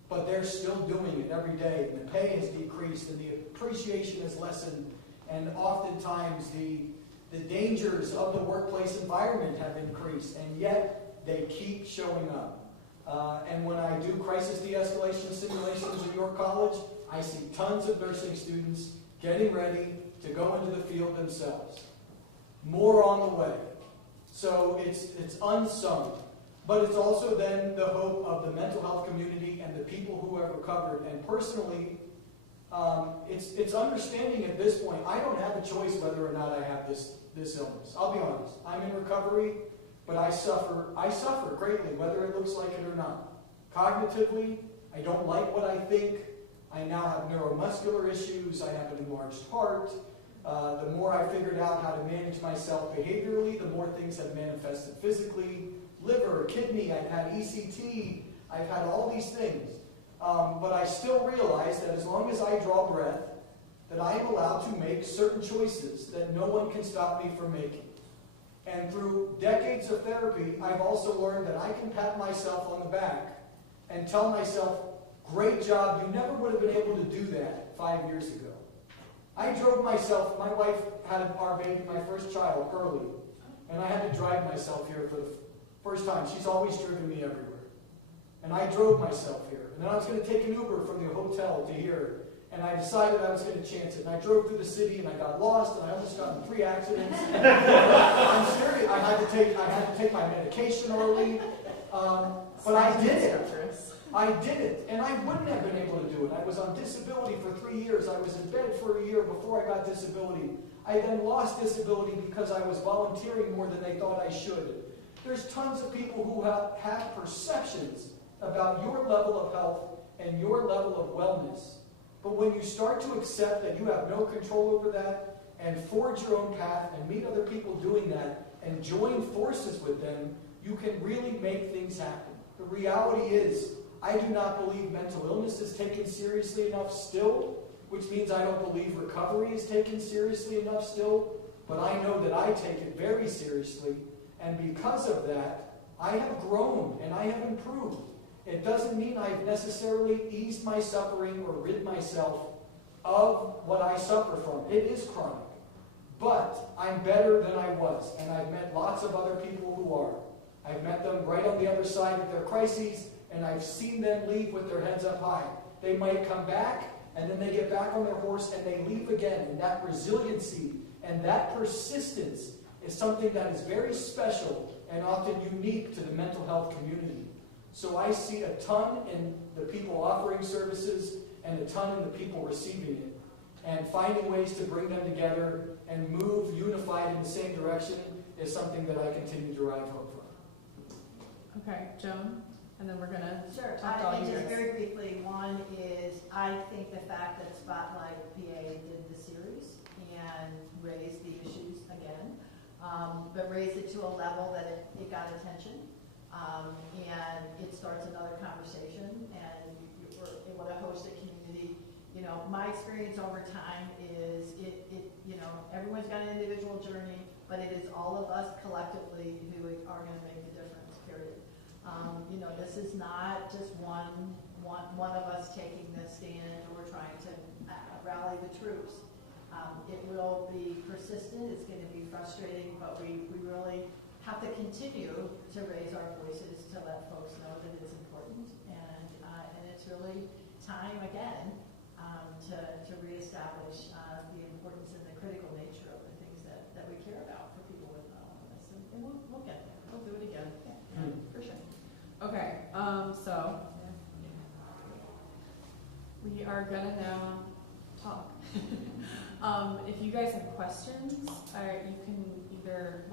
But they're still doing it every day. And the pay has decreased and the appreciation has lessened. And oftentimes the dangers of the workplace environment have increased. And yet they keep showing up. And when I do crisis de-escalation simulations at York College, I see tons of nursing students getting ready to go into the field themselves. More on the way. So it's unsung. But it's also then the hope of the mental health community and the people who have recovered. And personally, it's understanding at this point, I don't have a choice whether or not I have this illness. I'll be honest. I'm in recovery, but I suffer greatly, whether it looks like it or not. Cognitively, I don't like what I think. I now have neuromuscular issues. I have an enlarged heart. The more I figured out how to manage myself behaviorally, the more things have manifested physically. Liver, kidney, I've had ECT, I've had all these things. But I still realize that as long as I draw breath, that I am allowed to make certain choices that no one can stop me from making. And through decades of therapy, I've also learned that I can pat myself on the back and tell myself, great job, you never would have been able to do that 5 years ago. I drove myself, my wife had our baby, my first child, early, and I had to drive myself here for the first time. She's always driven me everywhere. And I drove myself here. And then I was going to take an Uber from the hotel to here. And I decided I was going to chance it. And I drove through the city and I got lost and I almost got in 3 accidents. I'm serious. I had to take my medication early. But I did it. I did it. And I wouldn't have been able to do it. I was on disability for 3 years. I was in bed for a year before I got disability. I then lost disability because I was volunteering more than they thought I should. There's tons of people who have perceptions about your level of health and your level of wellness. But when you start to accept that you have no control over that and forge your own path and meet other people doing that and join forces with them, you can really make things happen. The reality is, I do not believe mental illness is taken seriously enough still, which means I don't believe recovery is taken seriously enough still, but I know that I take it very seriously. And because of that, I have grown and I have improved. It doesn't mean I've necessarily eased my suffering or rid myself of what I suffer from. It is chronic. But I'm better than I was. And I've met lots of other people who are. I've met them right on the other side of their crises, and I've seen them leave with their heads up high. They might come back, and then they get back on their horse, and they leave again. And that resiliency and that persistence is something that is very special and often unique to the mental health community. So I see a ton in the people offering services and a ton in the people receiving it. And finding ways to bring them together and move unified in the same direction is something that I continue to derive hope from. Okay, Joan, and then we're going to Sure. talk to all And you just guys. very briefly, one is I think the fact that Spotlight PA did the series and raised the issues again, but raised it to a level that it got attention, and it starts another conversation, and you want to host a community. You know, my experience over time is everyone's got an individual journey, but it is all of us collectively who are going to make the difference, period. This is not just one of us taking this stand or trying to rally the troops. It will be persistent, it's going to be frustrating, but we really have to continue to raise our voices to let folks know that it's important. And it's really time again to reestablish the importance and the critical nature of the things that we care about for people with mental illness. And we'll get there. We'll do it again. Yeah, for sure. Okay, so we are gonna now talk. If you guys have questions, you can either,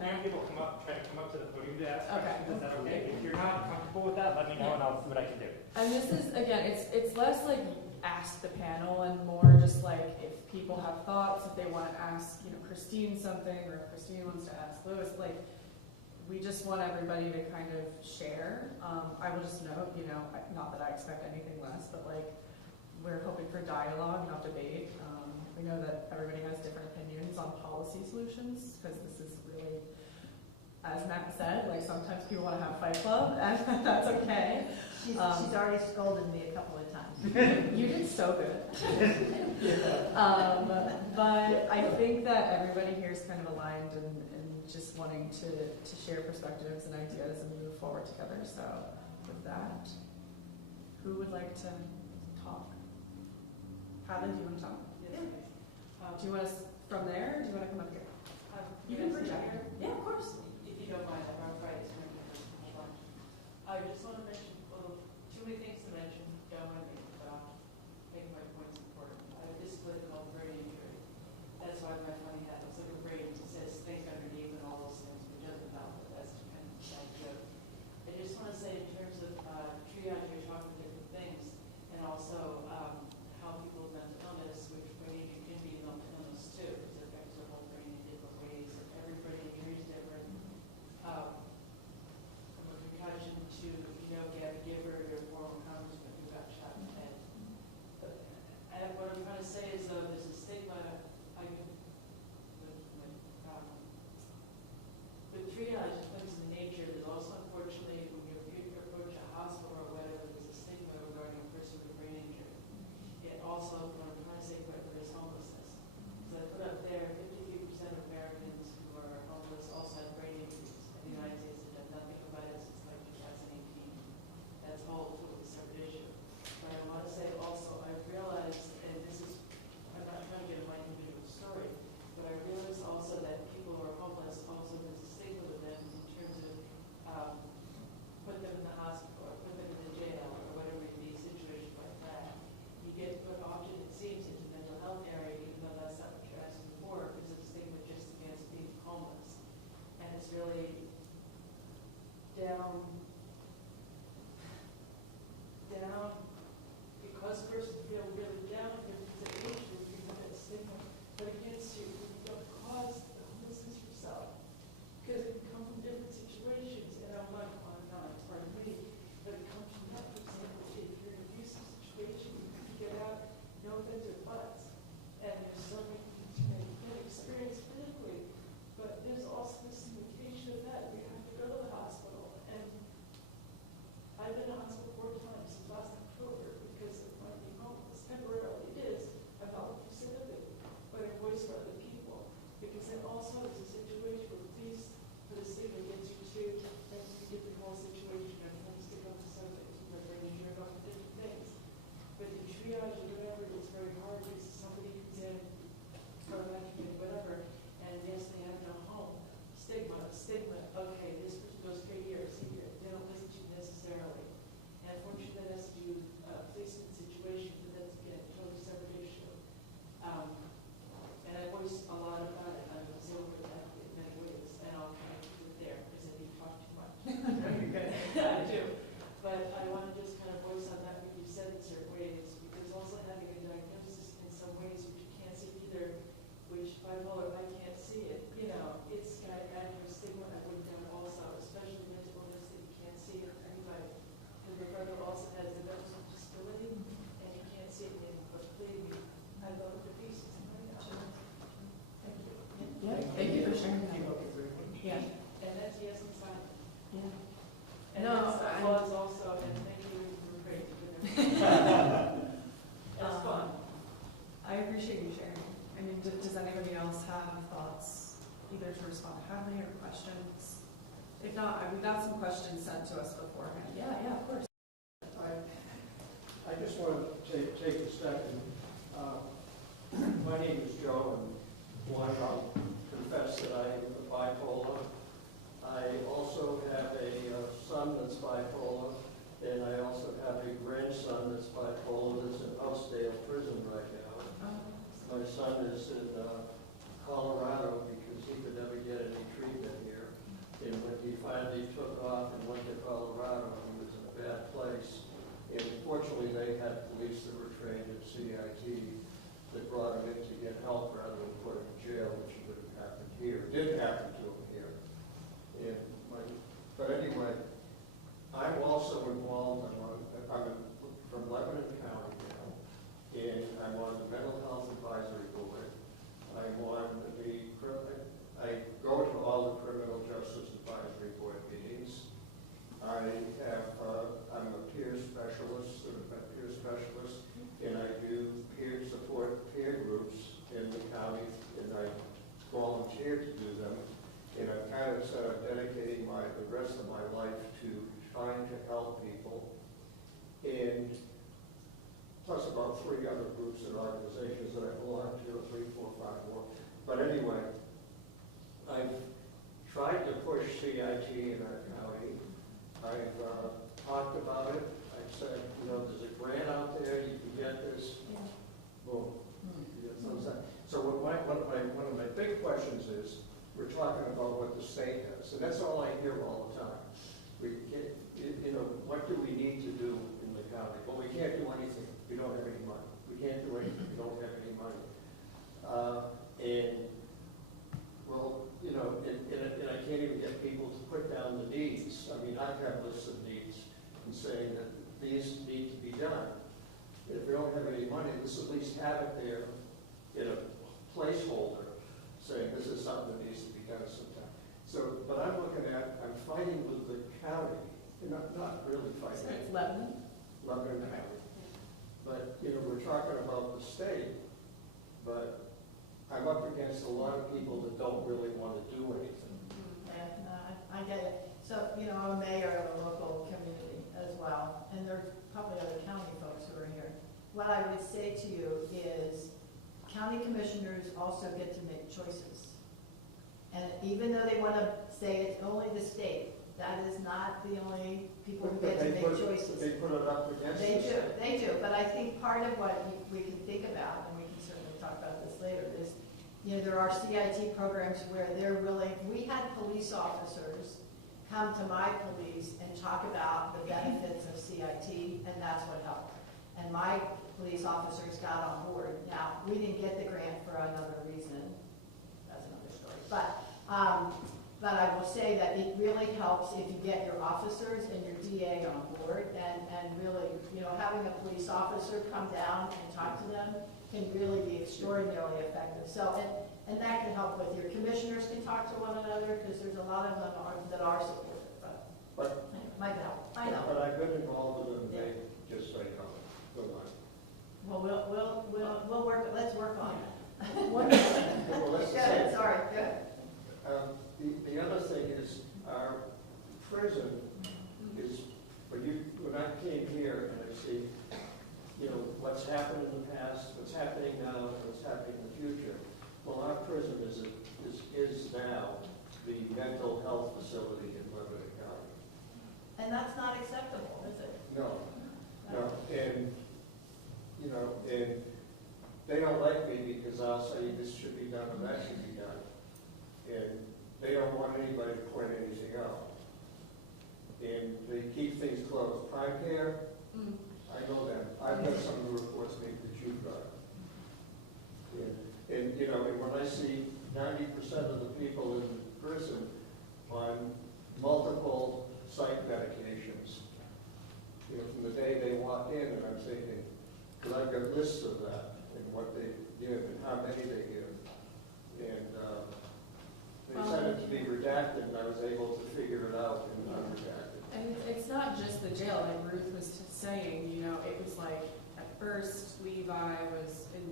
Many people try to come up to the podium to ask Okay. questions. Is that okay? If you're not comfortable with that, let me know and I'll see what I can do. And this is, again, it's less like ask the panel and more just like if people have thoughts, if they want to ask, Christine something, or if Christine wants to ask Louis, like we just want everybody to kind of share. I will just note, you know, not that I expect anything less, but like, we're hoping for dialogue, not debate. We know that everybody has different opinions on policy solutions, because this is really, as Matt said, like sometimes people want to have Fight Club, and that's okay. She's already scolded me a couple of times. You did so good. But I think that everybody here is kind of aligned and just wanting to share perspectives and ideas and move forward together. So with that, who would like to talk? Hadley, do you want to talk? Yes, please. Do you want us from there, or do you want to come up here? You can project. Yeah, of course. If you don't mind, I'm afraid it's going to be a little much. I just want to mention, well, too many things to mention, don't want to make my points important. I disciplined an old brain injury. That's why my funny hat looks like a brain. It says things underneath and all those things, which doesn't help, but that's kind of a side joke. I just want to say in terms of triage, you're talking different things, and also how people's mental illness, which brain injury can be mental illness too, because it affects the whole brain in different ways. Every brain injury is different. From a concussion to, Gabby Gifford, your former congressman who got shot in the head. But what I'm trying to say is, though, there's a stigma with triage, it comes in nature. There's also, unfortunately, when you approach a hospital or whatever, there's a stigma regarding a person with a brain injury. It also, what I'm trying to say, there is homelessness. So I put up there 53% of Americans who are homeless also have brain injuries. In the United States, have done nothing about it since like 2018. That's a whole totally separate issue. But I want to say also, I've realized, and this is, I'm not trying to get my individual story, but I realize also that people who are homeless, also there's a stigma with them in terms of put them in the hospital or put them in the jail or whatever it be, situations like that. You get put often, it seems, into the mental health area, even though that's not what you're asking for, because of the stigma just against being homeless. And it's really down, because persons feel really down because of age, you have that stigma, but against you, you don't cause the homelessness yourself, because it can come from different situations, and I'm not on and on, it's part of me, but it comes from that. For example, if you're in an abusive situation, you have to get out, no ifs or buts, and there's so many things you can experience physically, but there's also this indication of that. We have to go to the hospital, and I've been to the hospital 4 times since last October because of my being homeless. Temporarily it is. I'm not looking for sympathy, but a voice for other people. Because then also it's a situation where police, for the stigma gets you to, and you get the whole situation, and then stick on the subject, but then you hear about different things. But the triage or whatever is very hard because somebody comes in, or whatever, and yes, they have no home. Stigma, okay, this person goes here, here. They don't listen to you necessarily. And unfortunately, that has to do with placement situation, but that's, again, a totally separate issue. And I voiced a lot about it on Zoom with that in many ways, and I'll try to keep it there, because I do talk too much. No, you're good. I do. But I want to just kind of voice on that, what you said in certain ways, because also having a diagnosis in some ways which you can't see either, which bipolar, I can't see it, it's got to add your stigma I wouldn't have also, especially mental illness that you can't see it for anybody. And my brother also has a mental disability, and you can't see it in, but believe me, I love it to pieces. Thank you. Yeah, thank you for sharing that. Yeah. And that's yes inside. Yeah. And No, that's I- applause also, and thank you for great. That's fun. I appreciate you sharing. I mean, does anybody else have thoughts, either to respond to Hadley or questions? If not, we got some questions sent to us beforehand. Yeah, of course. I just want to take a second. My name is Joe, and I'll confess that I am bipolar. I also have a son that's bipolar, and I also have a grandson that's bipolar that's in Housdale prison right now. My son is in Colorado because he could never get any treatment here. And when he finally took off and went to Colorado, he was in a bad place. And fortunately, they had police that were trained at CIT that brought him in to get help rather than put him in jail, which would have happened here. Did happen to him here. And my about 3 other groups and organizations that I belong to, 3, 4, 5 more. But anyway, I've tried to push CIT in our county. I've talked about it. I've said, you know, there's a grant out there, you can get this. Boom. You know, so one of my big questions is, we're talking about what the state does, and that's all I hear all the time. We get, you know, what do we need to do in the county? Well, we can't do anything. We don't have any money. We can't do anything. We don't have any money. And well, you know, and I can't even get people to put down the needs. I mean, I've got lists of needs and saying that these need to be done. If we don't have any money, let's at least have it there in a placeholder saying this is something that needs to be done sometime. So, but I'm fighting with the county, not really fighting. It's Lebanon. Lebanon County. But, you know, we're talking about the state, but I'm up against a lot of people that don't really want to do anything. Yeah, no, I get it. So, you know, I'm a mayor of a local community as well, and there's probably other county folks who are here. What I would say to you is county commissioners also get to make choices. And even though they want to say it's only the state, that is not the only people who get to make choices. They put it up against They the do, state. they do. But I think part of what we can think about, and we can certainly talk about this later, is, you know, there are CIT programs where they're willing. We had police officers come to my police and talk about the benefits of CIT, and that's what helped. And my police officers got on board. Now, we didn't get the grant for another reason. That's another story. But I will say that it really helps if you get your officers and your DA on board, and really, you know, having a police officer come down and talk to them can really be extraordinarily effective. So, and that can help with your commissioners can talk to one another, because there's a lot of them that are supportive. But it might help. I know. But I've been involved with them, they just say no. Good luck. Well, we'll work. Let's work on it. Well, let's Good. say, Sorry. Good. the other thing is our prison is, when I came here and I see, you know, what's happened in the past, what's happening now, and what's happening in the future. Well, our prison is now the mental health facility in Lebanon County. And that's not acceptable, is it? No, and, you know, and they don't like me because I'll say this should be done or that should be done. And they don't want anybody to point anything out. And they keep things closed. Prime Care, I know them. I've got some of the reports maybe that you've got. And, you know, and when I see 90% of the people in prison on multiple psych medications, you know, from the day they walk in, and I'm thinking, because I've got lists of that, and what they give, and how many they give. And they sent it to be redacted, and I was able to figure it out in unredacted. And it's not just the jail, like Ruth was saying, you know, it was like, at first Levi was in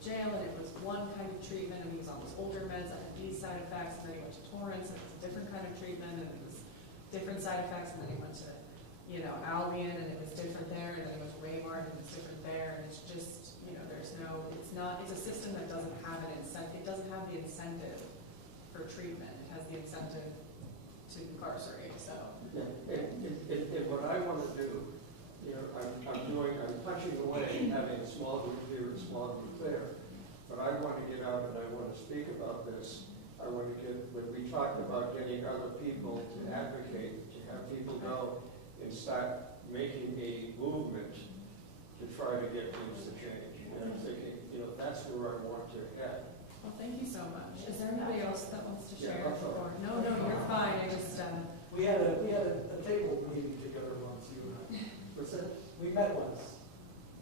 jail and it was one kind of treatment and he was on these older meds that had these side effects, and then he went to Torrance and it was a different kind of treatment and it was different side effects, and then he went to, you know, Albion and it was different there, and then he went to Raymart and it was different there, and it's just, you know, it's a system that doesn't have an incentive, it doesn't have the incentive for treatment, it has the incentive to incarcerate, so. Yeah, and what I want to do, you know, I'm punching away, having a small group here and a small group there, but I want to get out and I want to speak about this. I want to when we talked about getting other people to advocate, to have people go and start making a movement to try to get things to change. And I'm thinking, you know, that's where I want to head. Well, thank you so much. Is there anybody else that wants to share? Yeah, Or, no, you're fine, I just, We had a table meeting together once, you and I. What's that? We met once.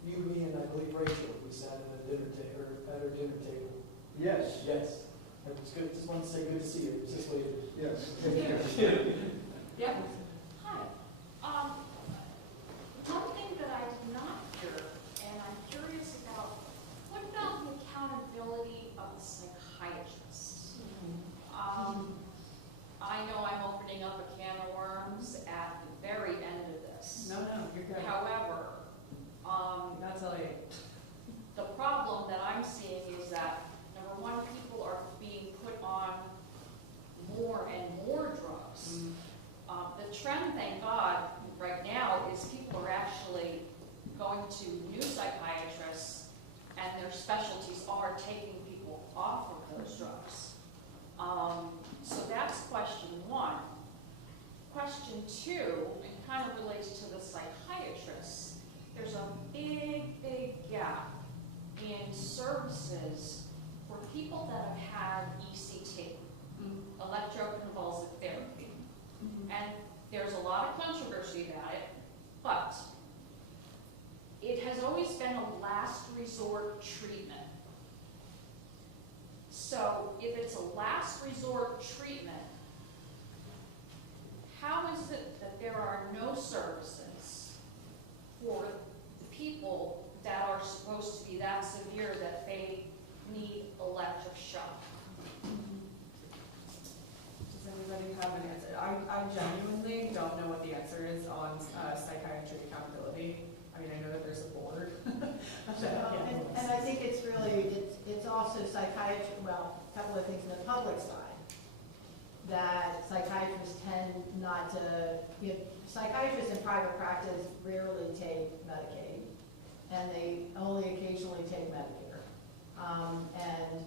You, me, and I believe Rachel. We sat at a dinner table, or at her dinner table. Yes. Yes. It was good. Just wanted to say good to see you. It's just later. Yes. yeah. Hi. One thing that I did not hear, and I'm curious about, what about the accountability of the psychiatrists? I know I'm opening up a can of worms at the very end of this. No, you're good. However, not till I. going to new psychiatrists, and their specialties are taking people off of those drugs. So that's question one. Question two, and kind of relates to the psychiatrists, there's a big, big gap in services for people that have had ECT, electroconvulsive therapy. And there's a lot of controversy about it, but it has always been a last resort treatment. So if it's a last resort treatment, how is it that there are no services for the people that are supposed to be that severe that they need electric shock? Does anybody have an answer? I genuinely don't know what the answer is on psychiatry accountability. I mean, I know that there's a board. And I think it's really, it's also psychiatry, well, a couple of things in the public side, that psychiatrists tend not to, psychiatrists in private practice rarely take Medicaid, and they only occasionally take Medicare. And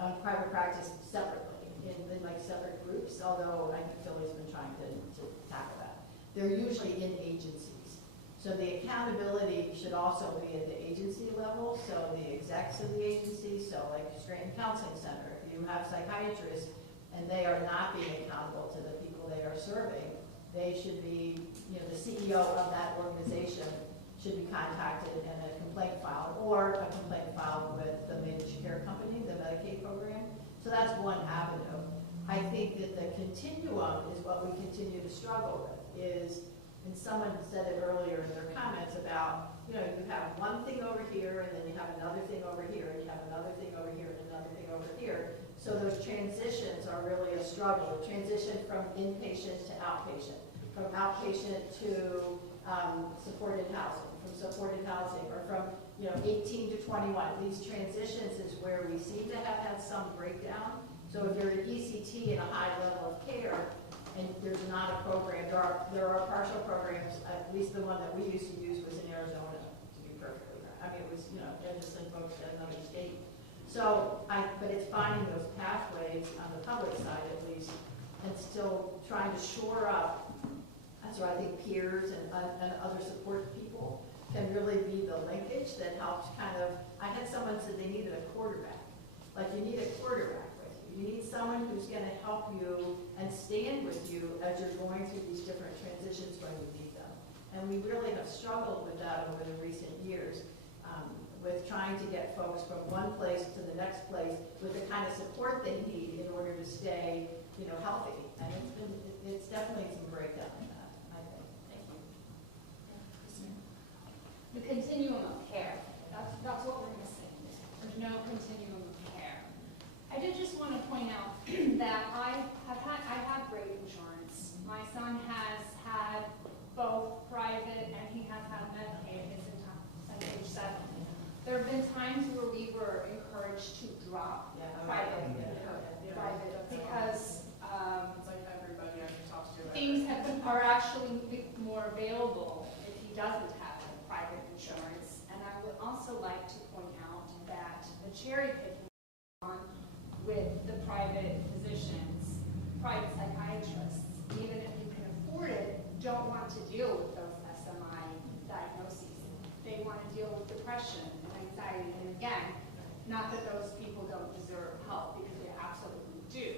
on private practice separately, in like separate groups, although I think Philly's been trying to tackle that. They're usually in agencies. So the accountability should also be at the agency level, so the execs of the agency, so like Scranton Counseling Center, if you have psychiatrists and they are not being accountable to the people they are serving, they should be, the CEO of that organization should be contacted and a complaint filed, or a complaint filed with the managed care company, the Medicaid program. So that's one avenue. I think that the continuum is what we continue to struggle with, and someone said it earlier in their comments about, you have one thing over here, and then you have another thing over here, and you have another thing over here, and another thing over here. So those transitions are really a struggle. Transition from inpatient to outpatient, from outpatient to supported housing, from supported housing, or from 18 to 21. These transitions is where we seem to have had some breakdown. So if you're an ECT in a high level of care, and there's not a program, there are partial programs, at least the one that we used to use was in Arizona, to be perfectly frank. I mean, it was, they're just like folks at another state. So, but it's finding those pathways on the public side at least, and still trying to shore up. That's where I think peers and other support people can really be the linkage that helps kind of, I had someone said they needed a quarterback. Like you need a quarterback. You need someone who's going to help you and stand with you as you're going through these different transitions when you need them. And we really have struggled with that over the recent years, with trying to get folks from one place to the next place with the kind of support they need in order to stay, healthy. And it's definitely some breakdown in that, I think. Thank you. The continuum of care, that's what we're missing. There's no continuum of care. I did just want to point out that I have great insurance. My son has had both private and he has had Medicaid his entire since age 7. There have been times where we were encouraged to drop private because It's like everybody I talk to. things are actually more available if he doesn't have private insurance. And I would also like to point out that the cherry picking on with the private physicians, private psychiatrists, even if you can afford it, don't want to deal with those SMI diagnoses. They want to deal with depression and anxiety. And again, not that those people don't deserve help, because they absolutely do.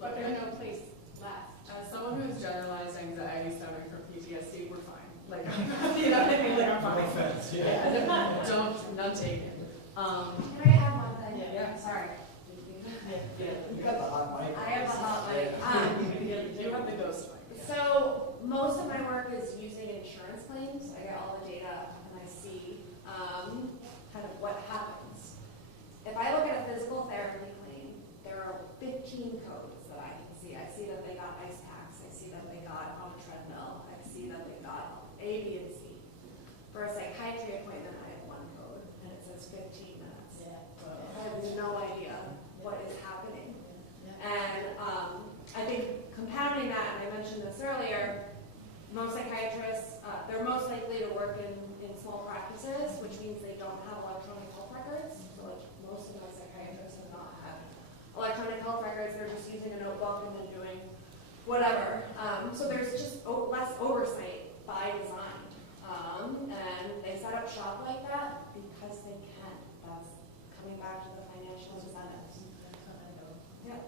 But there's no place left. As someone who has generalized anxiety stemming from PTSD, we're fine. Like, you know what I mean? Like, I'm fine. No offense, None taken. Can I add one thing? Yeah. Sorry. You got the hot mic. I have a hot mic. You have the ghost mic. So most of my work is using insurance claims. I get all the data and I see kind of what happens. If I look at a physical therapy claim, there are 15 codes that I can see. I see that they got ice packs. I see that they got on a treadmill. I see that they got A, B, and C. For a psychiatry appointment, I have one code and it says 15 minutes. I have no idea what is happening. And I think compounding that, and I mentioned this earlier, most psychiatrists, they're most likely to work in small practices, which means they don't have electronic health records. So like most of my psychiatrists have not had electronic health records. They're just using a notebook and then doing whatever. So there's just less oversight by design. And they set up shop like that because they can. That's coming back to the financial incentives. Yeah.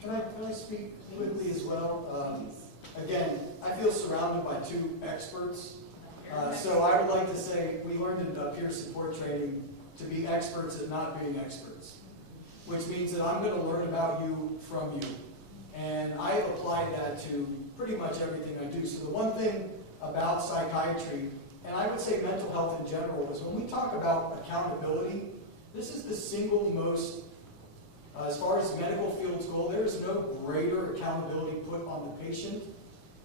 Can I speak quickly as well? Again, I feel surrounded by two experts. So I would like to say we learned in peer support training to be experts at not being experts, which means that I'm going to learn about you from you. And I have applied that to pretty much everything I do. So the one thing about psychiatry, and I would say mental health in general, is when we talk about accountability, this is the single most, as far as medical fields go, there is no greater accountability put on the patient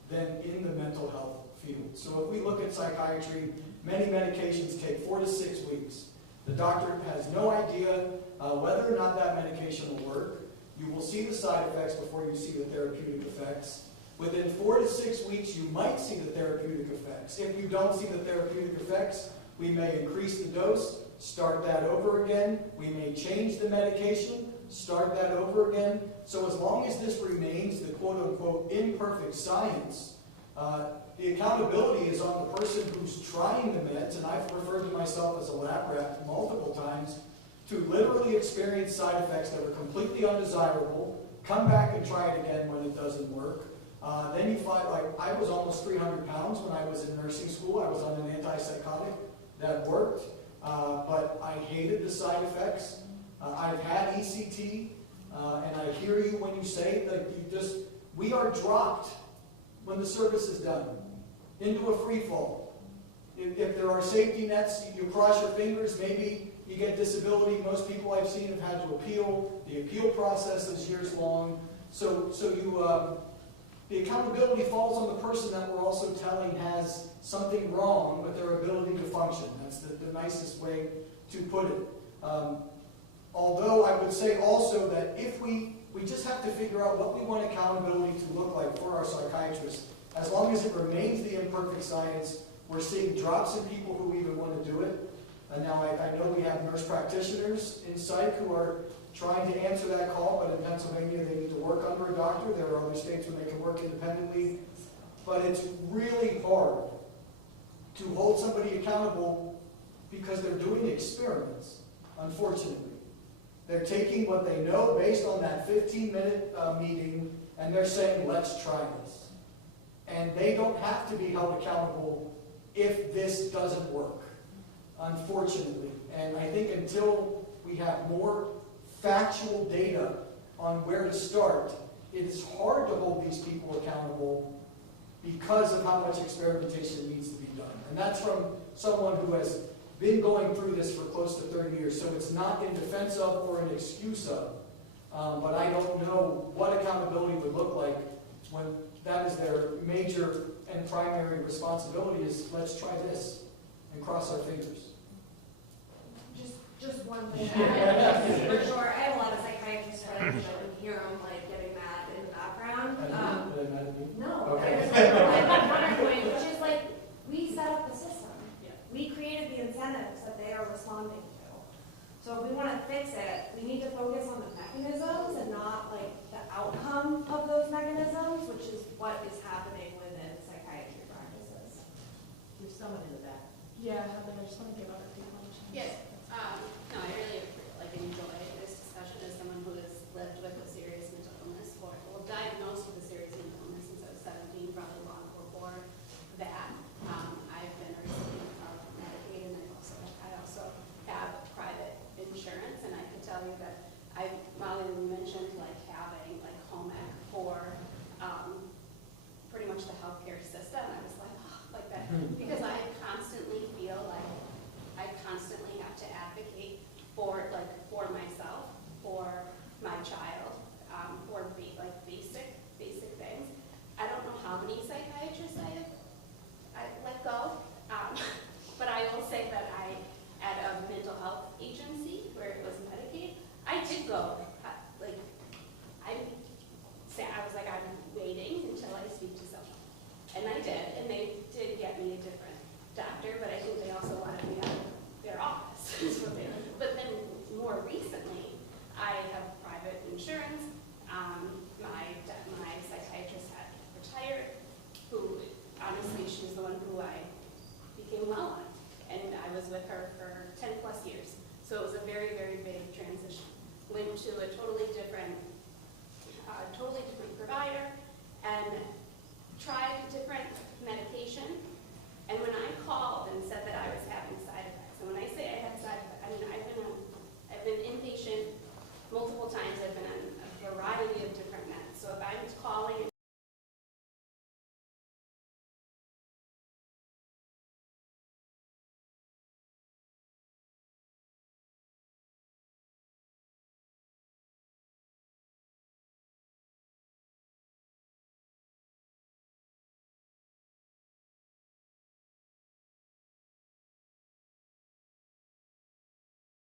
than in the mental health field. So if we look at psychiatry, many medications take 4 to 6 weeks. The doctor has no idea whether or not that medication will work. You will see the side effects before you see the therapeutic effects. Within 4 to 6 weeks, you might see the therapeutic effects. If you don't see the therapeutic effects, we may increase the dose, start that over again. We may change the medication, start that over again. So as long as this remains the quote-unquote imperfect science, the accountability is on the person who's trying the meds, and I've referred to myself as a lab rat multiple times, to literally experience side effects that are completely undesirable, come back and try it again when it doesn't work. Then you find, like, I was almost 300 pounds when I was in nursing school. I was on an antipsychotic that worked, but I hated the side effects. I've had ECT, and I hear you when you say that we are dropped when the service is done into a free fall. If there are safety nets, you cross your fingers, maybe you get disability. Most people I've seen have had to appeal. The appeal process is years long. So the accountability falls on the person that we're also telling has something wrong with their ability to function. That's the nicest way to put it. Although I would say also that if we just have to figure out what we want accountability to look like for our psychiatrists. As long as it remains the imperfect science, we're seeing drops in people who even want to do it. And now I know we have nurse practitioners in psych who are trying to answer that call, but in Pennsylvania they need to work under a doctor. There are other states where they can work independently. But it's really hard to hold somebody accountable because they're doing experiments, unfortunately. They're taking what they know based on that 15-minute meeting, and they're saying, let's try this. And they don't have to be held accountable if this doesn't work, unfortunately. And I think until we have more factual data on where to start, it is hard to hold these people accountable because of how much experimentation needs to be done. And that's from someone who has been going through this for close to 30 years, so it's not in defense of or an excuse of. But I don't know what accountability would look like when that is their major and primary responsibility is, let's try this and cross our fingers. Just one thing. For sure, I have a lot of psychiatrists friends that would hear them like getting mad in the background. No, okay. Counterpoint, which is like, we set up the system. We created the incentives that they are responding to. So if we want to fix it, we need to focus on the mechanisms and not like the outcome of those mechanisms, which is what is happening within psychiatry practices. There's someone in the back. Yeah, Heather, I just want to give other people a chance. Yes. No, I really enjoy this discussion as someone who has lived with a serious mental illness, diagnosed with a serious mental illness since I was 17, probably long before that. I've been a recipient of Medicaid, and I also have private insurance, and I can tell you that Molly mentioned having home ec for pretty much the healthcare system. I was like that because I constantly feel like I constantly have to advocate for myself, for my child, for basic things. I don't know how many psychiatrists I let go, but I will say that at a mental health agency where it was Medicaid, I did go. I was like, I'm waiting until I speak to someone, and I did, and they did get me a different doctor, but with her for 10 plus years. So it was a very, very big transition. Went to a totally